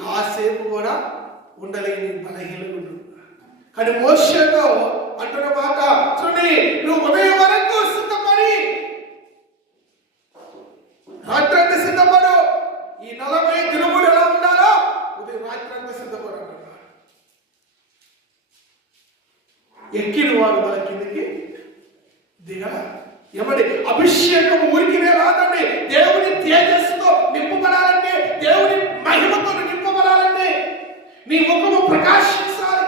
కాసేపు కూడా ఉండలేని బలహీనుడు. కానీ మోషేతో అంటున్న మాట చూడండి, నువ్వు ఉదయం వరకు సిద్ధపడి రాత్రంతా సిద్ధపడు. ఈ 40 దినములు ఎలా ఉండాలో ఉదయం రాత్రంతా సిద్ధపడు అంటున్నారు. ఎక్కిన వాడు మన కిందకి దిగల. ఏమండి, అభిషేకం ఊరికినే రాదండి. దేవుని తేజస్సుతో నింపబడాలంటే, దేవుని మహిమతో నింపబడాలంటే నీ ముఖము ప్రకాశించాలి.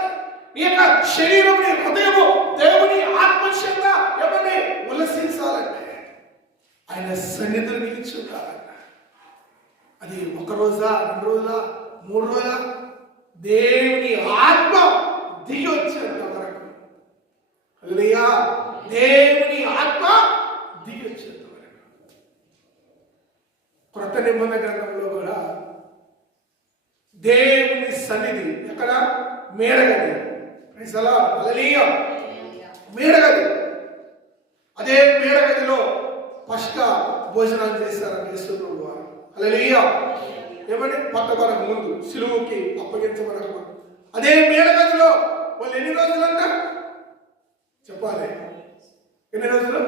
నీ యొక్క శరీరం, నీ హృదయము దేవుని ఆత్మచేత ఏమండి ఉల్లసించాలంటే ఆయన సన్నిధిలో నిలిచుండాలంట. అది 1 రోజా, 2 రోజులా, 3 రోజులా, దేవుని ఆత్మ దిగి వచ్చేంత వరకు. హల్లెలూయా. దేవుని ఆత్మ దిగి వచ్చేంత వరకు. క్రొత్త నిబంధన గ్రంథంలో కూడా దేవుని సన్నిధి ఎక్కడ? మేడగది. హల్లెలూయా. మేడగది. అదే మేడగదిలో ఫస్ట్ భోజనాలు చేశారని యేసుప్రభు వారు. హల్లెలూయా. ఏమంటే పట్టబడక ముందు, సిలువకి అప్పగించబడక ముందు అదే మేడగదిలో వాళ్ళు ఎన్ని రోజులంట చెప్పాలి? ఎన్ని రోజులు?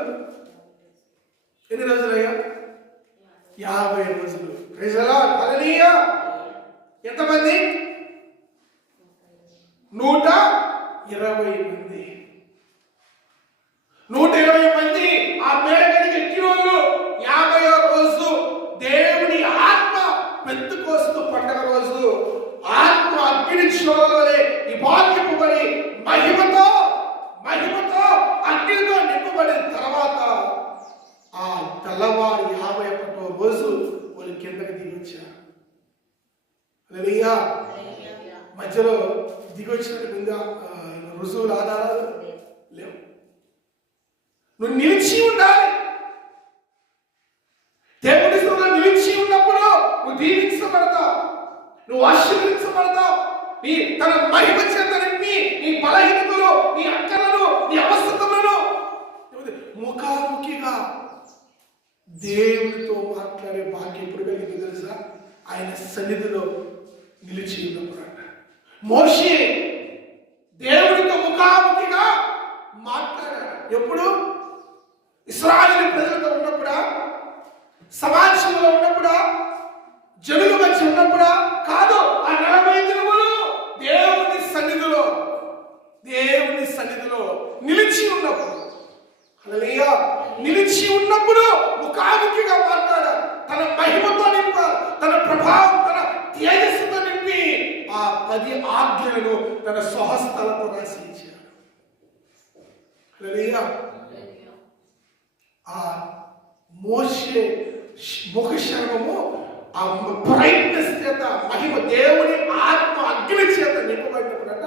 ఎన్ని రోజులయ్యా? 50 రోజులు. Praise the Lord. హల్లెలూయా. ఎంతమంది? 120 మంది. 120 మంది ఆ మేడగదికి ఎక్కిన వాళ్ళు 50వ రోజు దేవుని ఆత్మ పెంతెకోస్తు పండగ రోజు ఆత్మ అగ్ని జ్వాలలే ఈ బాధ్యపడి మహిమతో అగ్నితో నింపబడిన తర్వాత ఆ తెల్లవారు 51వ రోజు వాళ్ళు కిందకి దిగి వచ్చారు. హల్లెలూయా. మధ్యలో దిగి వచ్చినట్టు రుజువులు, ఆధారాలు లేవు. నువ్వు నిలిచి ఉండాలి. దేవుని స్థలంలో నిలిచి ఉన్నప్పుడు నువ్వు దీవించబడతావు, నువ్వు ఆశీర్వదించబడతావు. నీ తన మహిమ చేత నింపి నీ బలహీనతలు, నీ అక్కలను, నీ అవసరతలను ముఖాముఖిగా దేవునితో మాట్లాడే భాగ్యం ఎప్పుడు కలిగింది తెలుసా? ఆయన సన్నిధిలో నిలిచి ఉన్నప్పుడు అంట. మోషే దేవునితో ముఖాముఖిగా మాట్లాడాడు. ఎప్పుడు? ఇశ్రాయేలు ప్రజలతో ఉన్నప్పుడా? సమాజంలో ఉన్నప్పుడా? జనుల మధ్య ఉన్నప్పుడా? కాదు. ఆ 40 దినములు దేవుని సన్నిధిలో నిలిచి ఉన్నప్పుడు. హల్లెలూయా. నిలిచి ఉన్నప్పుడు ముఖాముఖిగా మాట్లాడాడు. తన మహిమతో నింపాడు, తన ప్రభావం, తన తేజస్సుతో నింపి ఆ 10 ఆజ్ఞలను తన స్వహస్తాలతో రాసించాడు. హల్లెలూయా. ఆ మోషే ముఖ శర్మము ఆ బ్రైట్నెస్ చేత, మహిమ, దేవుని ఆత్మ అగ్ని చేత నింపబడినప్పుడట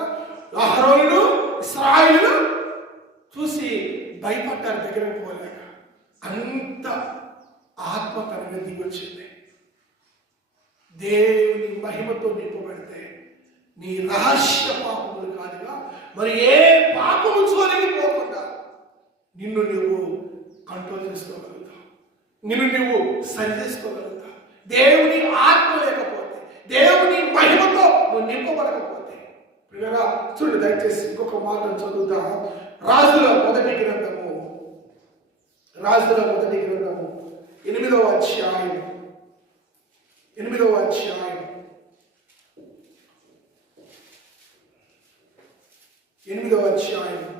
అహరోనును ఇశ్రాయేలు చూసి భయపడ్డారు, దగ్గరకు పోలేక. అంత ఆత్మ తన మీద దిగి వచ్చింది. దేవుని మహిమతో నింపబడితే నీ రహస్య పాపములు కాదుగా మరి ఏ పాపము జోలికి పోకుండా నిన్ను నువ్వు కంట్రోల్ చేసుకోగలుగుతావు, నిన్ను నువ్వు సరి చేసుకోగలుగుతావు. దేవుని ఆత్మ లేకపోతే, దేవుని మహిమతో నువ్వు నింపబడకపోతే. చూడండి, దయచేసి ఇంకొక మాట చదువుతా. రాజుల మొదటి గ్రంథము 8వ అధ్యాయం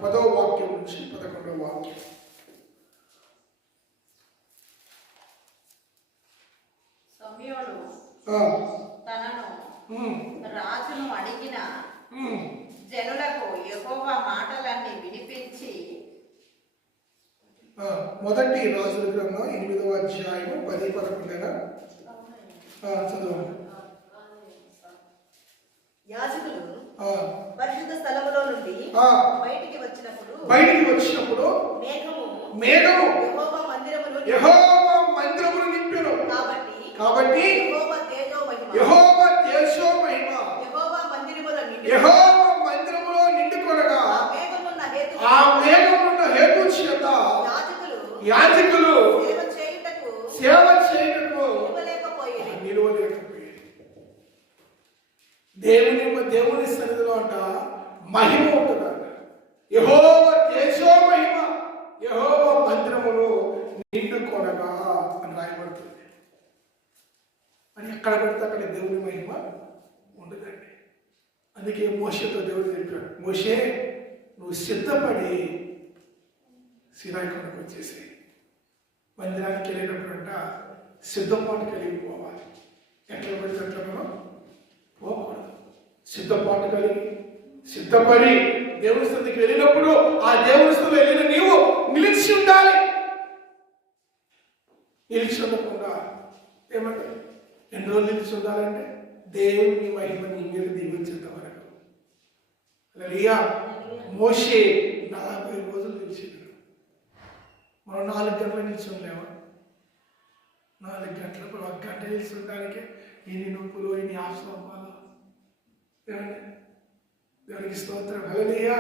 10వ వాక్యం నుంచి 11వ వాక్యం. తనను రాజును అడిగిన జనులకు యెహోవా మాటలన్నీ వినిపించి. మొదటి రాజుల గ్రంథం 8వ అధ్యాయం 10-11 చదువు. యాజకులు పరిశుద్ధ స్థలములో నుండి బయటికి వచ్చినప్పుడు మేఘము యెహోవా మందిరమును నింపెను. కాబట్టి యెహోవా తేజో మహిమ యెహోవా మందిరములో నిండుకొనగా ఆ మేఘమున్న హేతు చేత యాజకులు సేవ చేయుటకు నిలువలేకపోయారు. దేవుని సన్నిధిలో అంట మహిమ ఉంటుందంట. యెహోవా తేజో మహిమ యెహోవా మందిరములో నిండుకొనగా అని రాయబడుతుంది. అని ఎక్కడ పెడితే అక్కడ దేవుని మహిమ ఉండదండి. అందుకే మోషేతో దేవుడు చెప్పాడు, మోషే నువ్వు సిద్ధపడి సీనాయి కొండకు వచ్చేసి మందిరానికి వెళ్ళేటప్పుడంట సిద్ధపాటు కలిగి పోవాలి. ఎట్లా పడితే అట్లా మనం పోకూడదు. సిద్ధపాటు కలిగి సిద్ధపడి దేవుని స్థితికి వెళ్ళినప్పుడు ఆ దేవుని స్థితిలో వెళ్ళిన నీవు నిలిచి ఉండాలి. నిలిచి ఉండకుండా ఏమంటే ఎన్ని రోజులు నిలిచి ఉండాలంటే దేవుని మహిమ నీ మీద దీవించేంత వరకు. హల్లెలూయా. మోషే 40 రోజులు నిలిచిండు. మనం 4 గంటలు నిలిచి ఉండలేమా? 4 గంటలకు 1 గంట నిలిచి ఉండడానికి ఇన్ని నొప్పులు ఇన్ని ఆశ్రమాలు. దేవునికి స్తోత్రం. హల్లెలూయా.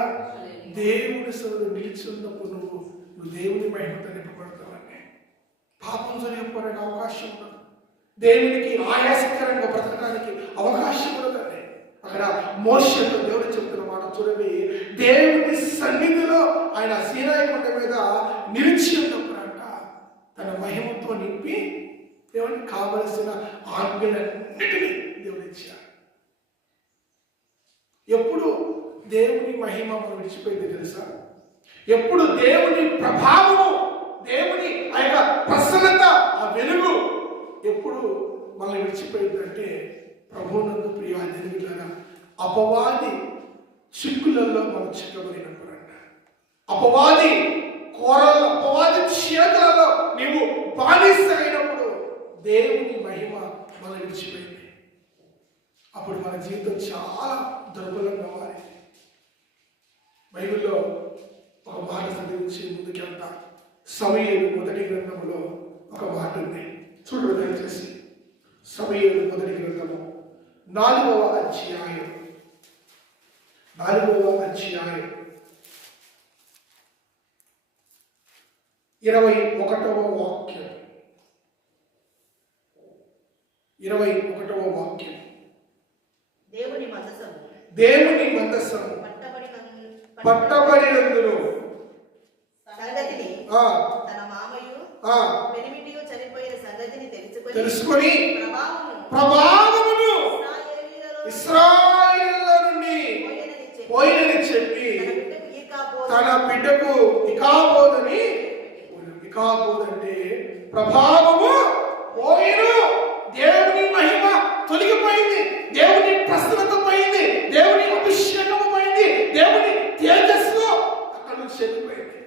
దేవుని సన్నిధిలో నిలిచి ఉన్నప్పుడు నువ్వు దేవుని మహిమతో నింపబడతావని పాపం జరిగిపోవడానికి అవకాశం ఉండదు. దేవునికి ఆయాసకరంగా బ్రతకడానికి అవకాశం ఉండదండి. అక్కడ మోషేతో దేవుడు చెప్తున్న మాట చూడండి. దేవుని సన్నిధిలో ఆయన సీనాయి కొండ మీద నిలిచి ఉన్నప్పుడు అంట తన మహిమతో నింపి దేవునికి కావలసిన ఆజ్ఞలన్నిటినీ దేవుడు ఇచ్చాడు. ఎప్పుడు దేవుని మహిమ మనం విడిచిపోయింది తెలుసా? ఎప్పుడు దేవుని ప్రభావము, దేవుని ఆ యొక్క ప్రసన్నత, ఆ వెలుగు ఎప్పుడు మనల్ని విడిచిపోయిందంటే ప్రభువునందు ప్రియ దేవులారా అపవాది చిక్కులలో మనం చిక్కబడినప్పుడు అంట, అపవాది కోరల్లో, అపవాది చేతులలో నీవు బానిసైనప్పుడు దేవుని మహిమ మనల్ని విడిచిపోయింది. అప్పుడు మన జీవితం చాలా దుర్బలంగా మారింది. బైబిల్లో ఒక మాట చదివించి ముందుకెళ్తా. సమూయేలు మొదటి గ్రంథంలో ఒక మాట ఉంది, చూడండి దయచేసి. సమూయేలు మొదటి గ్రంథము 4వ అధ్యాయం 21వ వాక్యం. 21వ వాక్యం. దేవుని మందసము పట్టబడినందును సంగతిని తన మామయ్య పెనిమిటియు చనిపోయిన సంగతిని తెలుసుకొని ప్రభావమును ఇశ్రాయేలులో నుండి పోయినని చెప్పి తన బిడ్డకు ఇకాబోదని, ఇకాబోదంటే ప్రభావము పోయిను, దేవుని మహిమ తొలగిపోయింది, దేవుని ప్రసన్నత పోయింది, దేవుని అభిషేకము పోయింది, దేవుని తేజస్సు అక్కడ నుంచి చెల్లిపోయింది.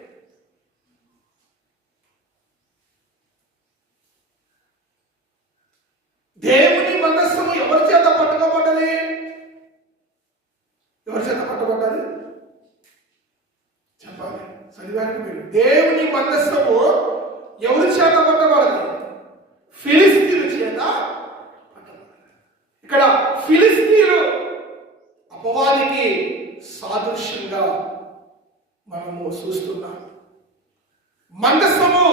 దేవుని మందస్సము ఎవరి చేత పట్టుకోబడ్డది? ఎవరి చేత పట్టుబడ్డది చెప్పాలి, చదివారు మీరు. దేవుని మందస్సము ఎవరి చేత పట్టబడదు? ఫిలిస్తీయుల చేత పట్టబడదు. ఇక్కడ ఫిలిస్తీయులు అపవాదికి సాదృశ్యంగా మనము చూస్తున్నాం. మందస్సము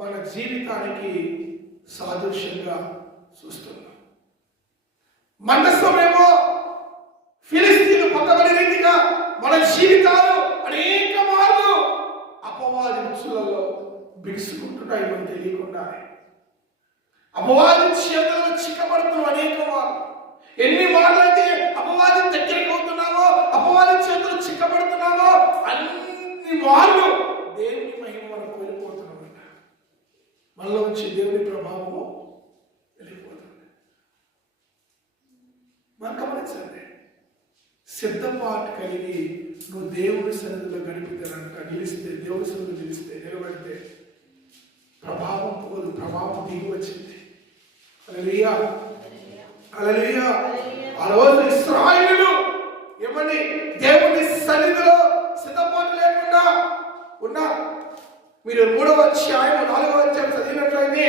మన జీవితానికి సాదృశ్యంగా చూస్తున్నాం. మందస్సమేమో ఫిలిస్తీయులు పట్టబడే రీతిగా మన జీవితాలు అనేక మార్లు అపవాది ఉచ్చులలో బిగుసుకుంటున్నాయి మనకు తెలియకుండానే. అపవాది చేతుల్లో చిక్కబడుతున్నాం అనేక మార్లు. ఎన్ని మార్లు అయితే అపవాది దగ్గరికి అవుతున్నామో, అపవాది చేతులు చిక్కబడుతున్నామో అన్ని మార్లు దేవుని మహిమ మనం కోల్పోతున్నామంట. మనలో వచ్చి దేవుని ప్రభావము వెళ్ళిపోతుంది. మనం గమనించండి, సిద్ధపాటు కలిగి నువ్వు దేవుని సన్నిధిలో గడిపితేనంట, నిలిస్తే, దేవుని సన్నిధిలో నిలిస్తే, నిలబడితే ప్రభావం పోదు, ప్రభావం దిగి వచ్చింది. హల్లెలూయా, హల్లెలూయా. ఆ రోజు ఇశ్రాయేలు ఏమని దేవుని సన్నిధిలో సిద్ధపాటు లేకుండా ఉన్నారు. మీరు 3వ అధ్యాయం 4వ అధ్యాయం చదివినట్లయితే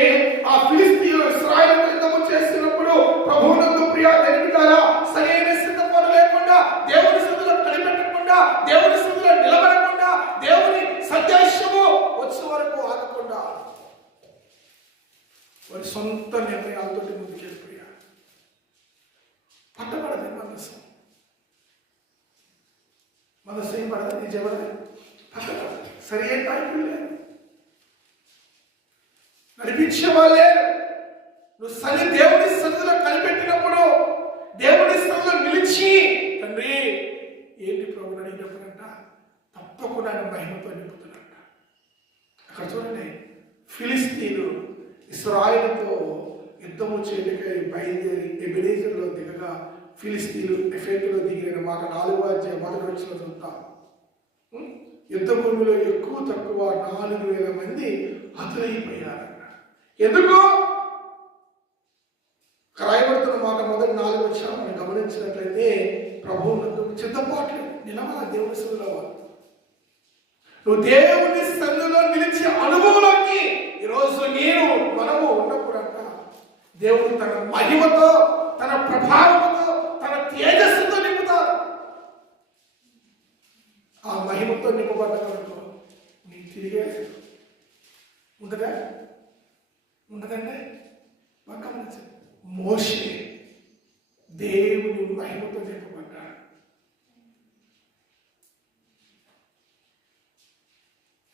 ఆ ఫిలిస్తీయులు ఇశ్రాయేలుతో యుద్ధం చేస్తున్నప్పుడు ప్రభువునందు ప్రియ దేవులారా సరైన సిద్ధపాటు లేకుండా, దేవుని సన్నిధిలో కనిపెట్టకుండా, దేవుని సన్నిధిలో నిలబడకుండా, దేవుని సందేశము వచ్చే వరకు ఆగకుండా వారి సొంత నిర్ణయాలతో ముందుకెళ్ళిపోయారు. పట్టబడదు పడదా? నీ చెప్పదా? పక్కన సరి అయిన నాయకులు లేరు, నడిపించే వాళ్ళే. నువ్వు దేవుని సన్నిధిలో కనిపెట్టినప్పుడు, దేవుని సన్నిధిలో నిలిచి తండ్రి ఏంటి ప్రభు అడిగినప్పుడంట తప్పకుండా ఆయన మహిమతో నింపుతున్నట్ట. అక్కడ చూడండి, ఫిలిస్తీన్లు ఇశ్రాయేలుతో యుద్ధము చేయడానికి బయలుదేరి ఎబెనేజర్లో దిగగా ఫిలిస్తీన్లు ఎఫెక్ట్లో దిగిన మాట 4వ అధ్యాయం 1వ వచనంలో చూస్తాం. యుద్ధ భూమిలో ఎక్కువ తక్కువ 4,000 మంది హతులైపోయారన్న. ఎందుకు రాయబడుతున్న మాట మొదటి 4 వచనం మనం గమనించినట్లయితే ప్రభువు సిద్ధపాట్లు నిలవాలి. దేవుని సన్నిధిలో నువ్వు దేవుని సన్నిధిలో నిలిచే అనుభవంలోకి ఈరోజు మనము ఉన్నప్పుడు అంట దేవుడు తన మహిమతో, తన ప్రభావంతో, తన తేజస్సుతో నింపుతారు. ఆ మహిమతో నింపబడ్డతో నీకు తిరిగే ఉంటుందా? ఉండదండి. బాగా గమనించండి, మోషే దేవుని మహిమతో నింపబడ్డాడు.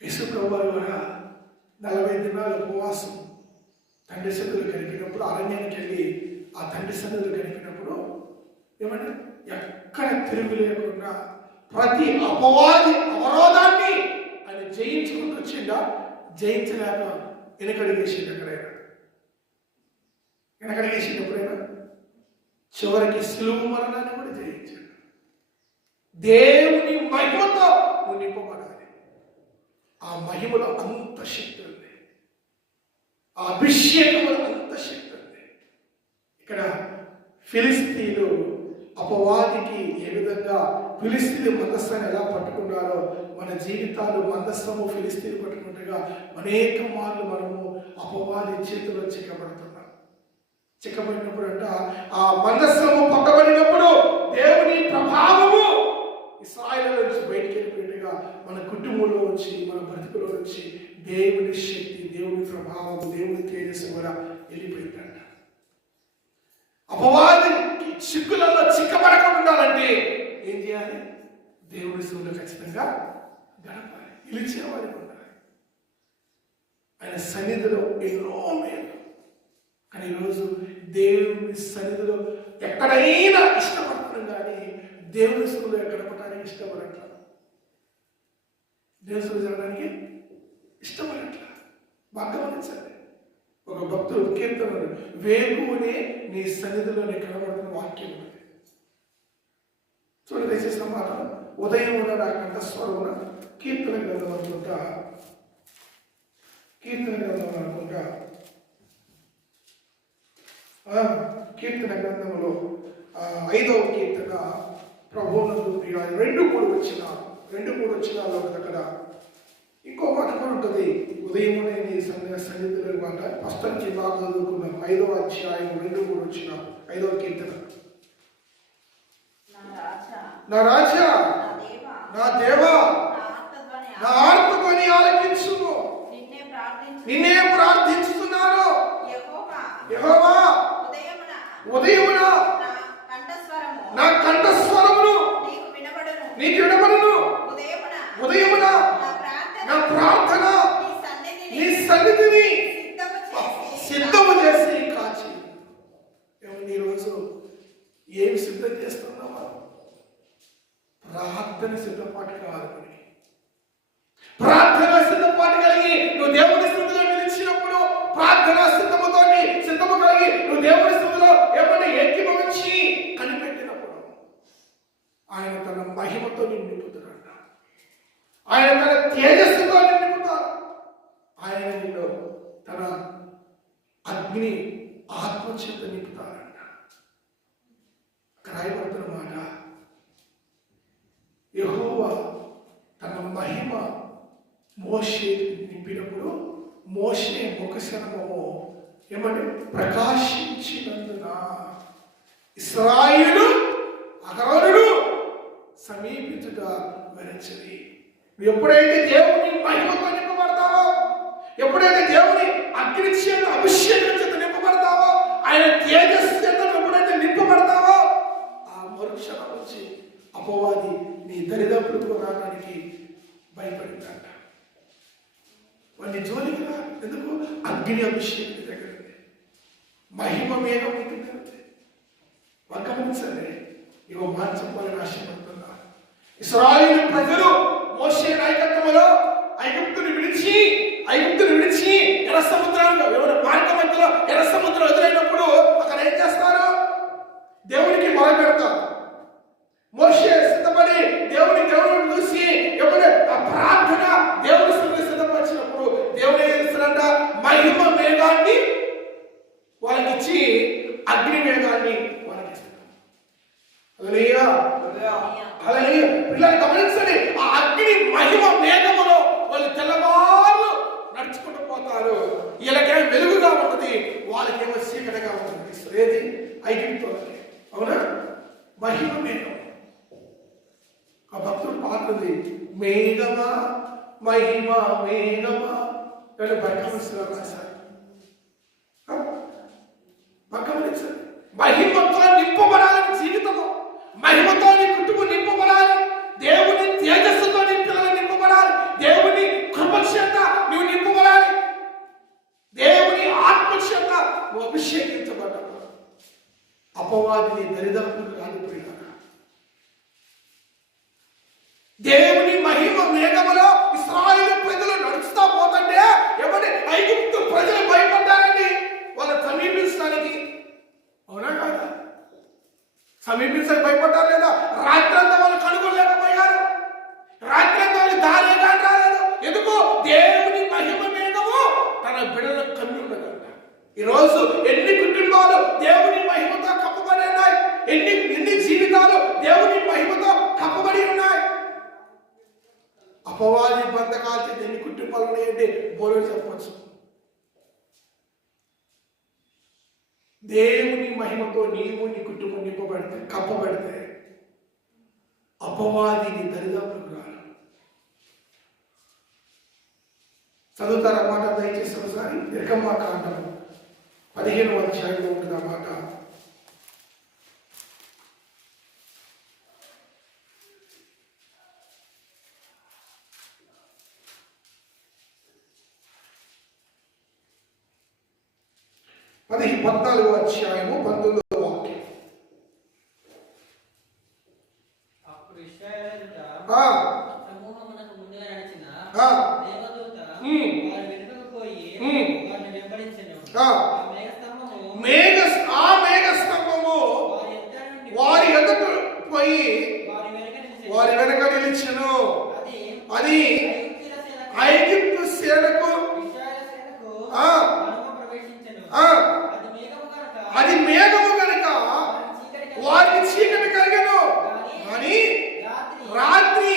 యేసు ప్రభువారు కూడా 40 దినాలు ఉపవాసం తండ్రి సన్నిధిలో గడిపినప్పుడు, అరణ్యానికి వెళ్ళి ఆ తండ్రి సన్నిధిలో గడిపినప్పుడు ఏమంటే ఎక్కడ తిరుగు లేకుండా ప్రతి అపవాది అవరోధాన్ని ఆయన జయించుకుంటూ వచ్చిందా? జయించలేక వెనకడిగేసిండు. ఎప్పుడైనా చివరికి సులువు మరణాన్ని కూడా జయించాడు. దేవుని మహిమతో నువ్వు నింపబడాలి. ఆ మహిమలో అంత శక్తి ఉంది, ఆ అభిషేకంలో అంత శక్తి ఉంది. ఇక్కడ ఫిలిస్తీన్లు అపవాదికి ఏ విధంగా ఫిలిస్తీన్లు మందస్థాన్ని ఎలా పట్టుకున్నారో మన జీవితాలు మందస్థము ఫిలిస్తీన్లు పట్టుకుంటగా అనేక మార్లు మనము అపవాది చేతిలో చిక్కబడుతున్నాం. చిక్కబడినప్పుడు అంట ఆ మందస్థము పక్కబడినప్పుడు దేవుని ప్రభావము ఇశ్రాయేలు నుంచి బయటికి వెళ్ళిపోయినట్టుగా మన కుటుంబంలో వచ్చి, మన బ్రతుకులో వచ్చి దేవుని శక్తి, దేవుని ప్రభావం, దేవుని తేజస్సు కూడా వెళ్ళిపోయిందంట. అపవాది చిక్కులలో చిక్కబడకుండా ఉండాలంటే ఏం చేయాలి? దేవుడి సన్నిధిలో ఖచ్చితంగా గడపాలి, నిలిచేవాడికి ఉండాలి. ఆయన సన్నిధిలో ఎన్నో మేలు. కానీ ఈరోజు దేవుని సన్నిధిలో ఎక్కడైనా ఇష్టపడుతున్నాం, కానీ దేవుని సన్నిధిలో గడపడానికి ఇష్టపడట్లా, దేవుని సన్నిధిలో జరగడానికి ఇష్టపడట్లా. బాగా గమనించండి. ఒక భక్తుడు కీర్తన, వేగునే నీ సన్నిధిలో నీ కనబడుతున్న వాక్యం ఉంది. చూడండి దయచేసిన మాట, ఉదయం ఉన్న నా కంఠస్వరమున కీర్తన గ్రంథం అనుకుంటా, కీర్తన గ్రంథంలో 5వ కీర్తన ప్రభువునందు ప్రియులారా 2-3 వచ్చినాలు అక్కడ ఇంకో మాట కూడా ఉంటుంది. ఉదయమునే నీ సన్నిధిలో మాట ఫస్ట్ నుంచి బాగా చదువుకున్నాం. 5వ అధ్యాయం 2-3 వచ్చినాలు 5వ కీర్తన. నా రాజా, నా దేవా, నా ఆర్తధ్వని ఆలకించుము. నిన్నే ప్రార్థించుతున్నాను యెహోవా. ఉదయమున నా కంఠస్వరమును నీకు వినబడును. ఉదయమున నా ప్రార్థన నీ సన్నిధిని సిద్ధము చేసి కాచి. ఈరోజు ఏమి సిద్ధం చేస్తున్నావా? ప్రార్థన సిద్ధపాటు కావాలి మనకి. ప్రార్థన సిద్ధపాటు కలిగి నువ్వు దేవుని స్థితిలో నిలిచినప్పుడు, ప్రార్థన సిద్ధము కలిగి నువ్వు దేవుని స్థితిలో ఏమన్నా ఏకీభవించి కనిపెట్టినప్పుడు ఆయన తన మహిమతో నింపుతున్నాడు, ఆయన తన తేజస్సుతో నింపుతాడు. ఆయన నిన్ను తన అగ్ని ఆత్మచేత నింపుతాడంట. రాయబడుతున్న మాట, యెహోవా తన మహిమ మోషే నింపినప్పుడు మోషే ముఖశరమము ఏమంటే ప్రకాశించినందున ఇశ్రాయేలు అహరోనుడు సమీపించుట వెరచని. ఎప్పుడైతే దేవుని మహిమతో నింపబడతావో, ఎప్పుడైతే దేవుని అగ్ని చేత అభిషేకం చేత నింపబడతావో, ఆయన తేజస్సు చేత ఎప్పుడైతే నింపబడతావో, ఆ మరుక్షణం నుంచి అపవాది నీ దరిదాపులకు రావడానికి అగ్ని అభిషేకం నీ దగ్గర ఉంది, మహిమ మేఘం నీ దగ్గర ఉంది. గమనించండి, ఇవో మాట చెప్పాలని ఆశపడుతున్నా. ఇశ్రాయేలు ప్రజలు మోషే నాయకత్వంలో ఐగుప్తుని విడిచి ఎర్ర సముద్రంలో ఎవరు మార్గ మధ్యలో ఎర్ర సముద్రం ఎదురైనప్పుడు అక్కడ ఏం చేస్తారు? దేవునికి మొరపెడతారు. మోషే సిద్ధపడి దేవుని చూసి ఎవరు ఆ ప్రార్థన దేవుని సిద్ధపరిచినప్పుడు దేవుడు ఏం చేస్తారంట? మహిమ మేఘాన్ని వాళ్ళకి ఇచ్చి అగ్ని మేఘాన్ని వాళ్ళకి ఇస్తారు. హల్లెలూయా, హల్లెలూయా. పిల్లలు గమనించండి, ఆ అగ్ని మహిమ మేఘములో వాళ్ళు తెల్లవారు నడుచుకుంటూ పోతారు. వీళ్ళకేమో వెలుగుగా ఉంటుంది, వాళ్ళకేమో చీకటిగా ఉంటుంది. ఏది? ఐగుప్తులకి. అవునా? మహిమ మేఘం. ఆ భక్తుడు పాడుతుంది, మేఘమా మహిమ మేఘమా అని బయటలో రాశారు. గమనించండి, మహిమతో నింపబడాలని జీవితము, మహిమతో నీ కుటుంబం నింపబడాలి, దేవుని తేజస్సుతో నీ పిల్లలు నింపబడాలి, దేవుని కృపచేత నువ్వు నింపబడాలి, దేవుని ఆత్మచేత నువ్వు అభిషేకించబడ్డావు. అపవాదిని దరిదాపులకు రాలిపోయినా దేవుని మహిమ మేఘములో ఇశ్రాయేలు ప్రజలు నడుస్తా పోతుంటే ఎవరి ఐగుప్తు ప్రజలు భయపడ్డారండి వాళ్ళు సమీపించడానికి. అవునా కాదా? సమీపించడానికి భయపడ్డారు లేదా? రాత్రంతా వాళ్ళు కనుగొనలేకపోయారు, రాత్రంతా వాళ్ళు దారి రాలేదు. ఎందుకు? దేవుని మహిమ మేఘము తన బిడ్డలకు కన్నున్నదంట. ఈరోజు ఎన్ని కుటుంబాలు దేవుని మహిమతో కప్పబడి ఉన్నాయి, ఎన్ని జీవితాలు దేవుని మహిమతో కప్పబడి ఉన్నాయి. అపవాది బంధకాలు చేసి ఎన్ని కుటుంబాలు ఉన్నాయంటే బోలో చెప్పచ్చు. దేవుని మహిమతో నీవు నీ కుటుంబం నింపబడితే కప్పబడితే అపవాదిని దరిదాపులకు రాను. చదువుతారా మాట దయచేసి ఒకసారి? నిర్గమాకాండం 15వ అధ్యాయంలో ఉంటుంది ఆ మాట. అది 14వ అధ్యాయము 19వ వాక్యం. అప్పుడు ఇశ్రాయేలీయుల సమూహమునకు ముందుగా నడిచిన దేవదూత వారి వెనుకకు పోయి వారిని వెంబడించెను. ఆ మేఘస్తంభము వారి ఎదుట పోయి వారి వెనక నిలిచెను. అది ఐగుప్తు సేనకు అది మేఘము కనుక వారికి చీకటి కలిగను, కానీ రాత్రి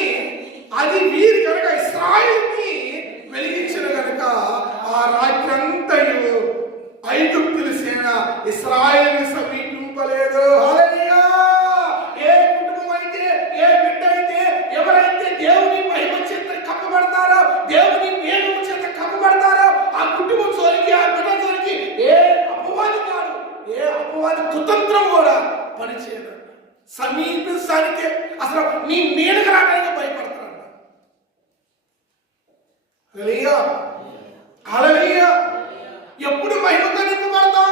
అది వీరి కనుక ఇశ్రాయేలుకి వెలిగించను కనుక ఆ రాత్రి అంతయు ఐగుప్తుల సేన ఇశ్రాయేలును సమీపింపలేదు. హల్లెలూయా. ఏ కుటుంబం అయితే, ఏ బిడ్డ అయితే, ఎవరైతే దేవుని మహిమ చేత కప్పబడతారో, దేవుని మేఘము చేత కప్పబడతారో ఆ కుటుంబం జోలికి, ఆ బిడ్డ జోలికి ఏ అపవాది కాదు, ఏ అపవాది కుతంత్రం కూడా పనిచేయదు. సమీపించడానికి అసలు నీ నీడకు రావడానికి భయపడతారు. హల్లెలూయా, హల్లెలూయా. ఎప్పుడు మహిమతో నింపబడతాం?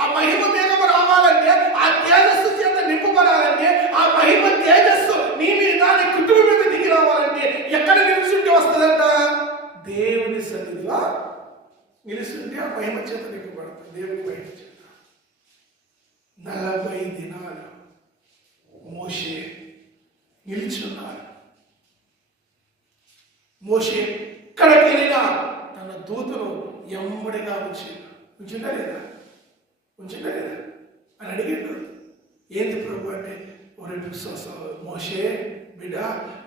ఆ మహిమ మేఘము రావాలంటే, ఆ తేజస్సు చేత నింపబడాలంటే, ఆ మహిమ తేజస్సు నీ మీద నీ కుటుంబం మీద దిగి రావాలంటే ఎక్కడ నిలుచుంటే వస్తుందంట? దేవుని సన్నిధిలో నిలుచుంటే ఆ మహిమ చేత నింపబడతాం. దేవుని మహిమ చేత 40 దినాలు మోషే నిలిచున్నాడు. మోషే ఎక్కడికి వెళ్ళినా తన దూతను ఎమ్మడిగా ఉంచిందా లేదా అని అడిగాడు. ఏంది ప్రభు అంటే, మోషే బిడ్డ,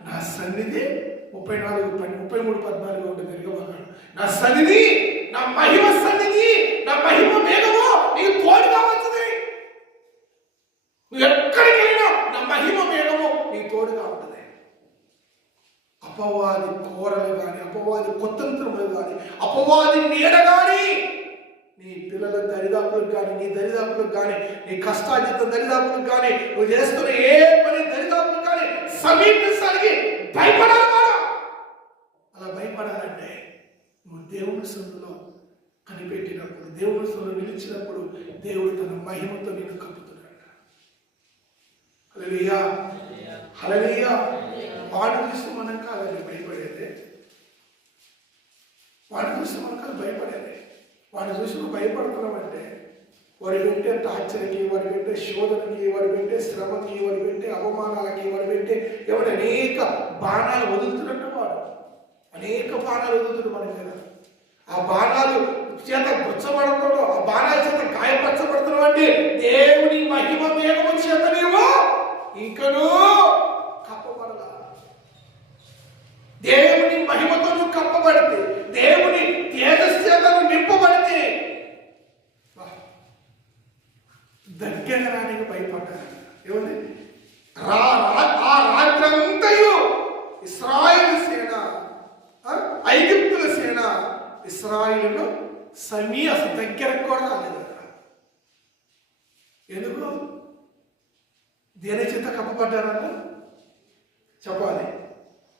నా సన్నిధి 33:14 ఉంటుంది నిర్గమకాండం. నా సన్నిధి, నా మహిమ సన్నిధి, నా మహిమ మేఘము నీకు తోడుగా వస్తుంది. నువ్వు ఎక్కడికి వెళ్ళినా నా మహిమ మేఘము నీకు తోడుగా ఉంటుంది. అపవాది కోరలు కానీ, అపవాది కుతంత్రములు కానీ, అపవాది నీడ కానీ నీ పిల్లల దరిదాపులకు కానీ, నీ దరిదాపులకు కానీ, నీ కష్టార్జిత దరిదాపులకు కానీ, నువ్వు చేస్తున్న ఏ పని దరిదాపులకు కానీ సమీపించడానికి భయపడాలి. అలా భయపడాలంటే నువ్వు దేవుని సన్నిధిలో కనిపెట్టినప్పుడు, దేవుని సన్నిధిలో నిలిచినప్పుడు దేవుడు తన మహిమతో నిన్ను కప్పుతున్నాడు. హల్లెలూయా, హల్లెలూయా. వాడు చూసి మనం కాదని భయపడేదే, వాడు చూసి మనం కాదు భయపడేదే. వాడు చూసి నువ్వు భయపడుతున్నావంటే వాడు పెట్టే టార్చర్కి, వాడు పెట్టే శోధనకి, వాడు పెట్టే శ్రమకి, వాడు పెట్టే అవమానాలకి, వాడు పెట్టే ఎవరు అనేక బాణాలు వదులుతున్నట్టు, వాడు అనేక బాణాలు వదులుతున్నాడు మన మీద. ఆ బాణాలు చేత గుచ్చబడుతున్నాడు, ఆ బాణాల చేత గాయపరచబడుతున్నావు అంటే దేవుని మహిమ మేఘము చేత నీవు ఇంకనూ కప్పబడలా. దేవుని మహిమతో నువ్వు కప్పబడితే, దేవుని తేజస్సు చేత నువ్వు నింపబడితే దగ్గర రానికి భయపడ్డారు. ఏముంది? ఆ రాత్రంతయు ఇశ్రాయేలు సేన, ఐగుప్తుల సేన ఇశ్రాయేలును అసలు దగ్గరకు కూడా రాలేదు. ఎందుకు? దేని చేత కప్పబడ్డారంట చెప్పాలి.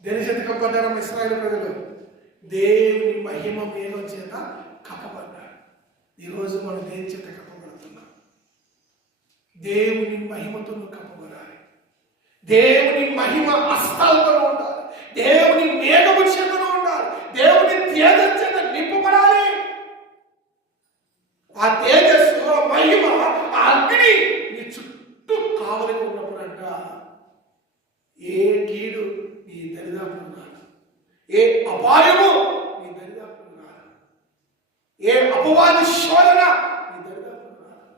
దేని చేత కప్పబడ్డారమ్మ ఇశ్రాయేలు ప్రజలు? దేవుని మహిమ మేఘం చేత కప్పబడ్డారు. ఈరోజు మనం దేని చేత కప్పబడుతున్నాం? దేవుని మహిమతో కప్పబడాలి. దేవుని మహిమ హస్తాలతో ఉండాలి. దేవుని మేఘము చేతలో ఉండాలి. దేవుని తేజస్సు చేత నింపబడాలి. ఆ తేజస్సు, ఆ మహిమ, ఆ అగ్ని నీ చుట్టూ కావలి ఉన్నప్పుడంట ఏ కీడు నీ దరిదాపులు రాదు, ఏ అపాయము నీ దరిదాపులు రాదు, ఏ అపవాది శోధన నీ దరిదాపులు రాదు.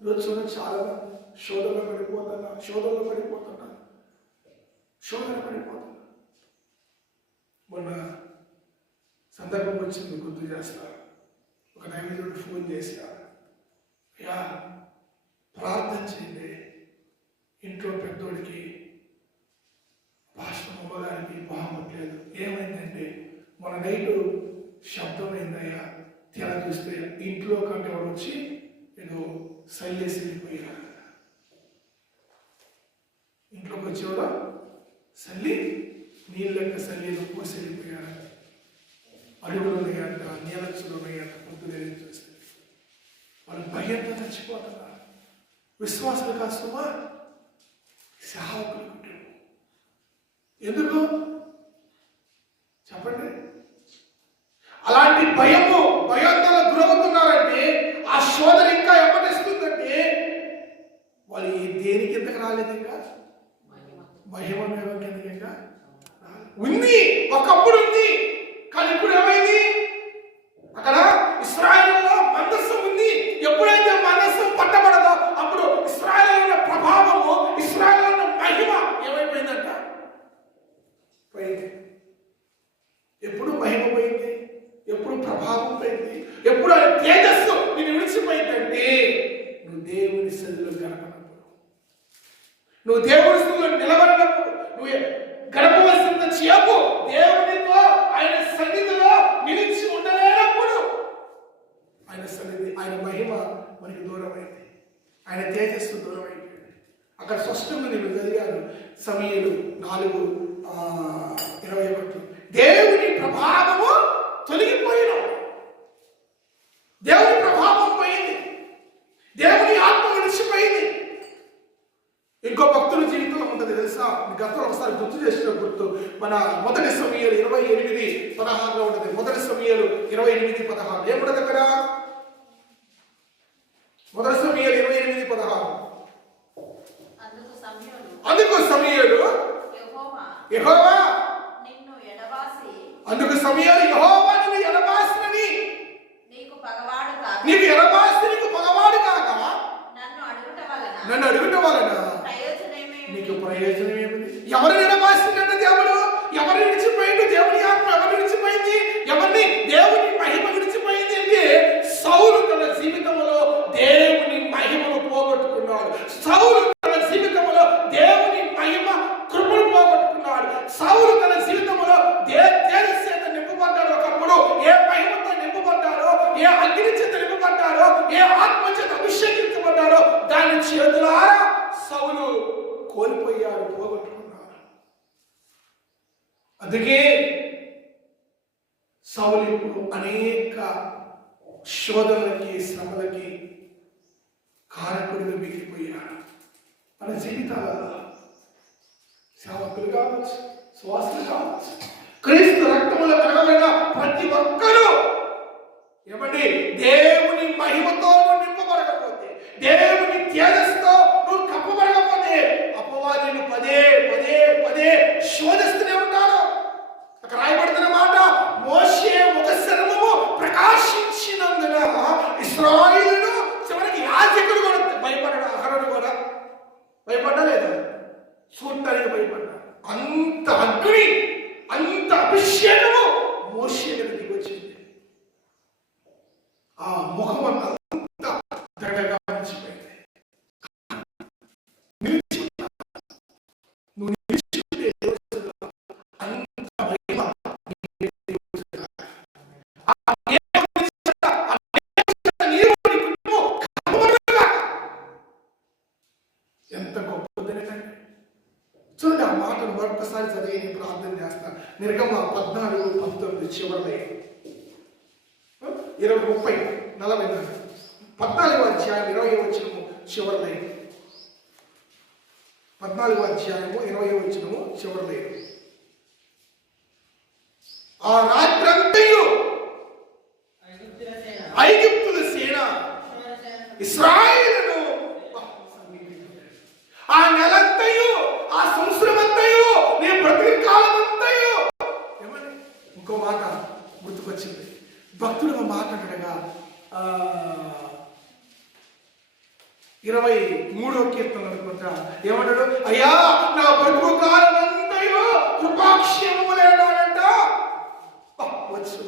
ఈరోజు చూడండి, చాలా శోధనలో పడిపోతున్నా. మొన్న సందర్భం వచ్చింది, గుర్తు చేస్తా. ఒక నైవేద్యుడు ఫోన్ చేశా, యా ప్రార్థన చేయండి, ఇంట్లో పెద్దోడికి పాస్టర్ అమ్మగారికి బాగుండలేదు. ఏమైందంటే మన నైటు శబ్దమైందయ్యా, తెర చూస్తే ఇంట్లో కంటే వాడు వచ్చి నేను సైలేసి వెళ్ళిపోయా. ఇంట్లోకి వచ్చేవాడు సల్లి నీళ్ళ సల్లీలు పోసి వెళ్ళిపోయాడు. అడుగులు ఉన్నాయంట, నీలచ్చులు ఉన్నాయంట. పొద్దునే చూస్తే వాళ్ళు భయంతో చచ్చిపోతున్నారు. విశ్వాసాలు కాస్తమా సేవకులు కుటుంబం. ఎందుకు చెప్పండి? అలాంటి భయంతో గురవుతున్నారంటే, ఆ శోధన ఇంకా ఎమ్మటిస్తుందంటే వాళ్ళు దేని కిందకి రాలేదు. ఇంకా మహిమ మేఘం కిందకి ఇంకా ఉంది. ఒకప్పుడు ఉంది, కానీ ఇప్పుడు ఏమైంది? అక్కడ ఇశ్రాయేలులో మందస్సం ఉంది. ఎప్పుడైతే మందస్సం పట్టబడదో అప్పుడు ఇశ్రాయేలు ప్రభావము, ఇశ్రాయేలు మహిమ ఏమైపోయిందంట? పోయింది. ఎప్పుడు మహిమ పోయింది? ఎప్పుడు ప్రభావం పోయింది? ఎప్పుడు ఆ తేజస్సు నేను విడిచిపోయిందంటే నువ్వు దేవుని సన్నిధిలో గడపనప్పుడు, నువ్వు దేవుని సన్నిధిలో నిలబడినప్పుడు, నువ్వు గడపవలసిన చేపు దేవునితో ఆయన సన్నిధిలో నిలిచి ఉండలేనప్పుడు ఆయన సన్నిధి, ఆయన మహిమ మనకి దూరమైంది, ఆయన తేజస్సు దూరమైపోయింది. అక్కడ స్పష్టంగా నేను చదివాను, సమూయేలు 4:21. దేవుని ప్రభావము తొలగిపోయిన, దేవుని ప్రభావం పోయింది, దేవుని ఆత్మ విడిచిపోయింది. ఇంకో భక్తుల జీవితంలో ఉంటుంది తెలుసా? గతంలో ఒకసారి గుర్తు చేసిన గుర్తు మన మొదటి సమూయేలు 28:16 ఉంటుంది. మొదటి సమూయేలు 28:16 ఏముంటది అక్కడ? మొదటి సమూయేలు 28:16. అందుకు సమూయేలు యెహోవా నిన్ను ఎడబాసి, అందుకు సమూయేలు యెహోవా నిన్ను ఎడబాసినని, నీకు పగవాడు కాక, నీకు ఎడబాసి నీకు పగవాడు కాక నన్ను అడుగుట వలన నీకు ప్రయోజనం ఏమిటి? ఎవరు ఎడబాసిందంటే దేవుడు? ఎవరు విడిచిపోయింది? దేవుని ఆత్మ ఎవరు విడిచిపోయింది? ఎవరిని? దేవుని మహిమ విడిచిపోయింది అంటే సౌలు తన జీవితంలో దేవుని మహిమను పోగొట్టుకున్నాడు. సౌలు తన జీవితంలో దేవుని మహిమ కృపను పోగొట్టుకున్నాడు. సౌలు తన జీవితంలో తేజస్సు చేత నింపబడ్డాడు. ఒకప్పుడు ఏ మహిమతో నింపబడ్డారో, ఏ అగ్ని చేత నింపబడ్డారో, ఏ ఆత్మ చేత అభిషేకించబడ్డారో దాని చేతులారా సౌలు కోల్పోయాడు, పోగొట్టుకున్నాడు. అందుకే సౌలు ఇప్పుడు అనేక శోధనలకి, శ్రమలకి కారకుడిగా మిగిలిపోయాడు. మన జీవితాలలో సేవకులు కావచ్చు, సువాసులు కావచ్చు, క్రీస్తు రక్తములో కడగబడిన ప్రతి ఒక్కరూ ఏమండి దేవుని మహిమతో నువ్వు నింపబడకపోతే, దేవుని తేజస్సుతో నువ్వు కప్పబడకపోతే అపవాదిని పదే పదే పదే శోధిస్తూనే ఉంటారు. అక్కడ రాయబడుతున్న మాట, మోషే ముఖ శరము ప్రకాశించినందున ఇశ్రాయేలును చివరికి యాజకుడు కూడా భయపడ్డాడు. అహరోను కూడా భయపడ్డా లేదా? చూడటానికి భయపడ్డా. అంత అగ్ని, అంత అభిషేకము మోషే మీద దిగొచ్చింది. ఆ ముఖం అంతా దగదగా మర్చిపోయింది. నువ్వు ఎంత గొప్పదనే చూడండి. ఆ మాటను మరొకసారి చదివి నేను ప్రార్థన చేస్తాను. నిర్గమ 14:19 చివరి 20, 30, 40, 14వ అధ్యాయం 20వ వచనము చివరి లైన్. 14వ అధ్యాయము 20వ వచనము చివరి లైన్. ఆ రాత్రంతయు ఐగుప్తుల సేన ఇశ్రాయేలును, ఆ నెలంతయు, ఆ సంవత్సరమంతయు, నీ బ్రతికి కాలమంతయు. ఏమని ఇంకో మాట గుర్తుకొచ్చింది. భక్తుడు మాట్లాడగా 23వ కీర్తన అనుకుంటా ఏమంటాడు? అయ్యా నా బ్రతుకు కాలమంతయు కృపాక్షేమములేనాడంట. వచ్చు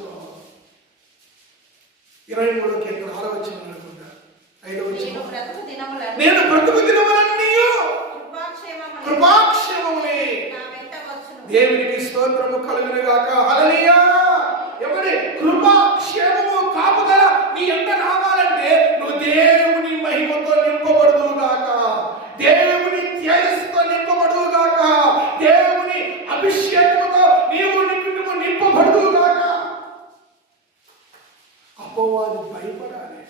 23వ కీర్తన 6వ వచనం అనుకుంటా, 5వ వచనం. నేను బ్రతుకు దినములన్నీ కృపాక్షేమములే. దేవునికి స్తోత్రము కలుగును గాక. హల్లెలూయా. ఎవరి కృపాక్షేమము కాపుదల నీ ఎంత రావాలంటే నువ్వు దేవుని మహిమతో నింపబడుదువు గాక, దేవుని తేజస్సుతో నింపబడుదువు గాక, దేవుని అభిషేకముతో నీవు నీ కుటుంబం నింపబడుదువు గాక. అపవాది భయపడాలి.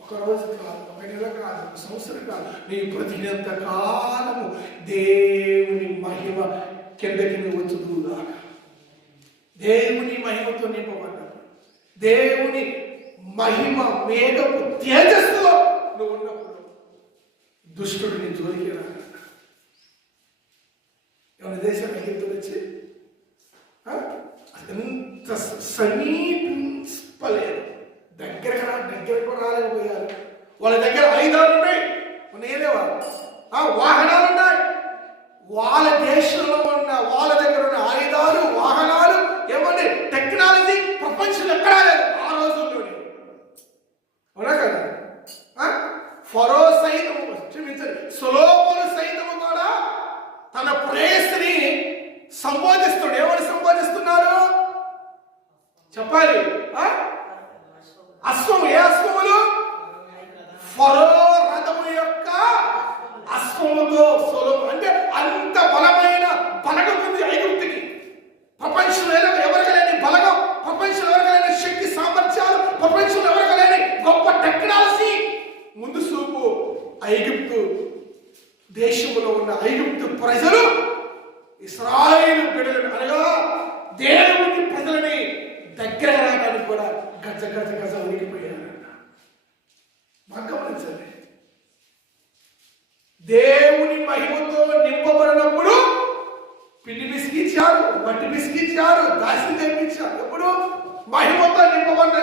ఒక రోజు కాదు, ఒక నెల కాదు, ఒక సంవత్సరం కాదు, నీ బ్రతికినంత కాలము దేవుని మహిమ కిందకి నువ్వు వచ్చుదువుగాక. దేవుని మహిమతో నింపబడ్డావు. దేవుని మహిమ మేఘపు తేజస్సులో నువ్వు ఉన్నప్పుడు దుష్టుడు నీ జోలికి రాడు. ఏమైనా దేశం ఎగిరితో వచ్చి అంత సమీపించలేదు, దగ్గరకు రాలేకపోయారు. వాళ్ళ దగ్గర ఆయుధాలు ఉన్నాయి, నేనేవా వాహనాలు ఉన్నాయి. వాళ్ళ దేశంలో ఉన్న వాళ్ళ దగ్గర ఉన్న ఆయుధాలు, వాహనాలు, ఏమన్నా టెక్నాలజీ ప్రపంచంలో ఎక్కడా లేదు ఆ రోజుల్లోనే. అవునా కదా? ఫరో సైతము, క్షమించండి, సొలొమోను సైతము కూడా తన ప్రేయసిని సంబోధిస్తున్నాడు. ఏమని సంబోధిస్తున్నారు చెప్పాలి? అశ్వము. ఏ అశ్వములు? ఫరో రథము యొక్క అశ్వముతో సొలొమోను. అంటే అంత బలమైన బలగం ఉంది ఐగుప్తుకి. ప్రపంచంలో ఎవరికి లేని బలగం, ప్రపంచంలో ఎవరికి లేని శక్తి సామర్థ్యాలు, ప్రపంచంలో ఎవరికి లేని గొప్ప టెక్నాలజీ ముందు చూపు ఐగుప్తు దేశంలో ఉన్న ఐగుప్తు ప్రజలు ఇశ్రాయేలు బిడ్డలను అనగా దేవుని ప్రజలని దగ్గర రావడానికి కూడా గజ గజ గజ ఉనికిపోయారంట. బాగా గమనించండి. దేవుని మహిమతో నింపబడినప్పుడు పిండి బిసికిచ్చారు, మట్టి బిసికిచ్చారు, దాసి తెప్పించారు. ఎప్పుడు మహిమతో నింపబడిన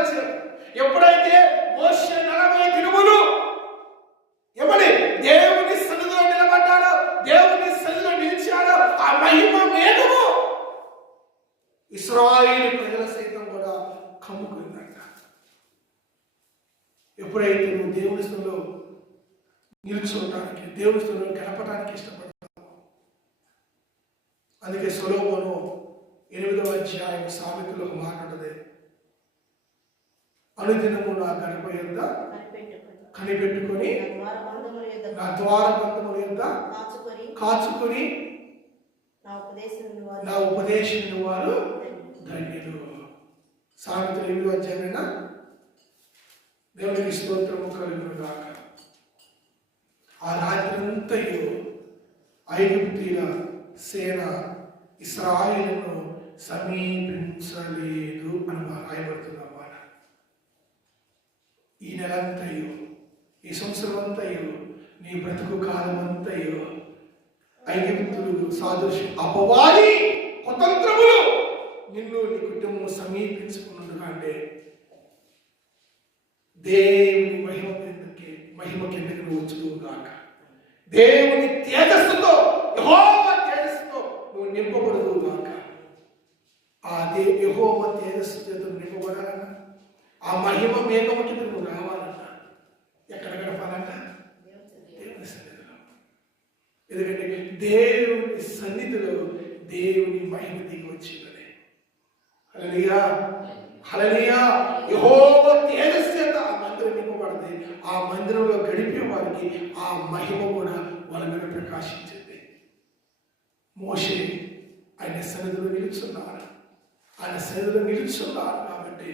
ఎప్పుడైతే మోషే 40 దినములు ఏమని దేవుని సన్నిధిలో నిలబడ్డాడో, దేవుని సన్నిధిలో నిలిచాడో, ఆ మహిమ మేఘము ఇశ్రాయేలు ప్రజల సైతం కూడా కమ్ముకుందంట. ఎప్పుడైతే నువ్వు దేవుని సన్నిధిలో నిలుచోటానికి, దేవుని సన్నిధిలో గడపడానికి ఇష్టపడతావు. అందుకే సొలొమోను 8వ అధ్యాయం సామెతలో మాట్లాడదే, అనుదినము నా గడప యొద్ద కనిపెట్టుకొని నా ద్వారబంధముల యొద్ద కాచుకొని నా ఉపదేశం వారు ధన్యులు. సామెతలు 8వ అధ్యాయమైనా దేవునికి స్తోత్రము కలుగును గాక. ఆ రాత్రంతయు ఐగుప్తీయుల సేన ఇశ్రాయేలును సమీపించలేదు అని రాయబడుతున్నమాట. ఈ నెలంతయు, ఈ సంవత్సరం అంతయు, నీ బ్రతుకు కాలం అంతయు ఐగుప్తులు సాదృశ్యం అపవాది కుతంత్రములు నిన్ను నీ కుటుంబం సమీపించుకున్నట్టుగా అంటే దేవుని మహిమ కిందకి నువ్వు వచ్చుగాక. దేవుని తేజస్సుతో, యెహోవా తేజస్సుతో నువ్వు నింపబడుదుగాక. ఆ యెహోవా తేజస్సు చేత నింపబడాలన్నా, ఆ మహిమ మేఘము కింద నువ్వు రావాలన్నా ఎక్కడ గడపాలన్నా దేవుని సన్నిధిలో. ఎందుకంటే దేవుని సన్నిధిలో దేవుని మహిమ దిగి వచ్చిందని. హల్లెలూయా, హల్లెలూయా. యెహోవా తేజస్సు చేత ఆ మందిరం నింపబడింది. ఆ మందిరంలో గడిపే వారికి ఆ మహిమ కూడా వాళ్ళ మీద ప్రకాశించింది. మోషే ఆయన సన్నిధిలో నిలుచున్నారు. కాబట్టి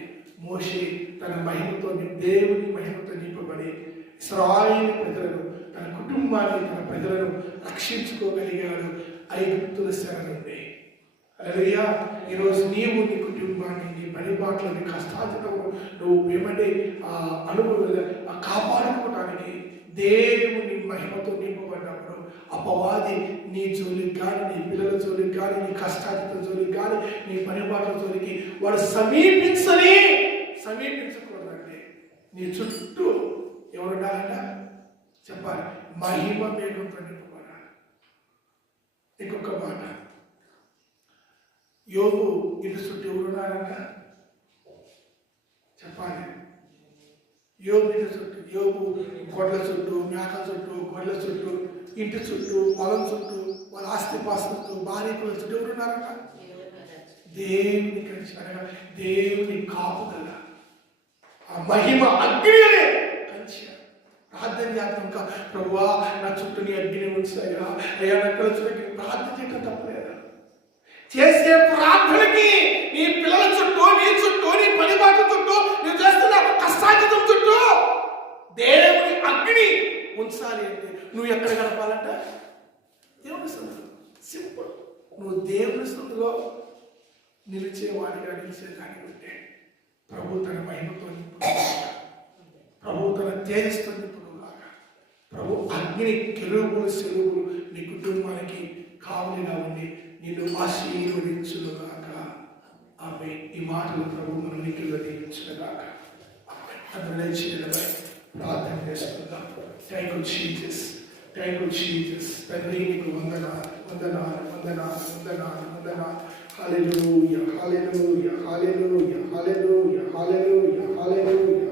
మోషే తన మహిమతో, దేవుని మహిమతో నింపబడి ఇశ్రాయేలు ప్రజలను, తన కుటుంబాన్ని, తన ప్రజలను రక్షించుకోగలిగాడు ఐగుప్తుల చెర నుండి. హల్లెలూయా. ఈరోజు నీవు నీ కుటుంబాన్ని, నీ పరిపాట్ల, నీ కష్టార్జితము నువ్వు ఏమంటే కాపాడుకోవడానికి దేవుని మహిమతో నింపబడినప్పుడు అపవాది నీ జోలికి కానీ, నీ పిల్లల జోలికి కానీ, నీ కష్టార్జిత జోలికి కానీ, నీ పరిపాట్ల జోలికి వాడు సమీపించకూడదంటే నీ చుట్టూ ఎవరుండాలంట చెప్పాలి, మహిమ మేఘంతో నింపబడాలి. ఇంకొక మాట, యోగు ఇంటి చుట్టూ ఎవరున్నారంట చెప్పాలి. యోగు ఇంటి చుట్టూ, యోగు గొడ్ల చుట్టూ, మేకల చుట్టూ, గొడ్ల చుట్టూ, ఇంటి చుట్టూ, పొలం చుట్టూ, వాళ్ళ ఆస్తిపాస్తుల చుట్టూ, భార్యకుల చుట్టూ ఎవరున్నారంట దేవుని కలిసి అనగా దేవుని కాపుదల, ఆ మహిమ అగ్ని కంచి. ప్రార్థన చేస్తాం కా ప్రభువా నా చుట్టూ నీ అగ్ని ఉంచాయా, అయ్యా నా పిల్లల చుట్టూ ప్రార్థన చేయడం తప్పలేదా? చేసే ప్రార్థనకి నీ పిల్లల చుట్టూ, నీ చుట్టూ, నీ పనిబాటు చుట్టూ, నువ్వు చేస్తున్న కష్టార్జితం చుట్టూ దేవుని అగ్ని ఉంచాలి అంటే నువ్వు ఎక్కడ గడపాలంట దేవుని సన్నిధిలో. సింపుల్. నువ్వు దేవుని సన్నిధిలో నిలిచేదానికి ఉంటే ప్రభు తన మహిమతో నింపుడుగాక, ప్రభు తన తేజస్తో నింపుడుగాక, ప్రభు అగ్ని కెరూబులు సెలవులు నీ కుటుంబానికి కావలిగా ఉండి నిన్ను ఆశీర్వదించుగాక. ఆమె ఈ మాటలు ప్రభు మనం నీకు దీవించుగాక. అందరూ లేచినపై ప్రార్థన చేసుకుందాం. Thank you Jesus, thank you Jesus. తండ్రి నీకు వందనాలు, వందనాలు, వందనాలు, వందనాలు, వందనాలు. హల్లెలూయా, హల్లెలూయా, హల్లెలూయా, హల్లెలూయా, హల్లెలూయా, హల్లెలూయా.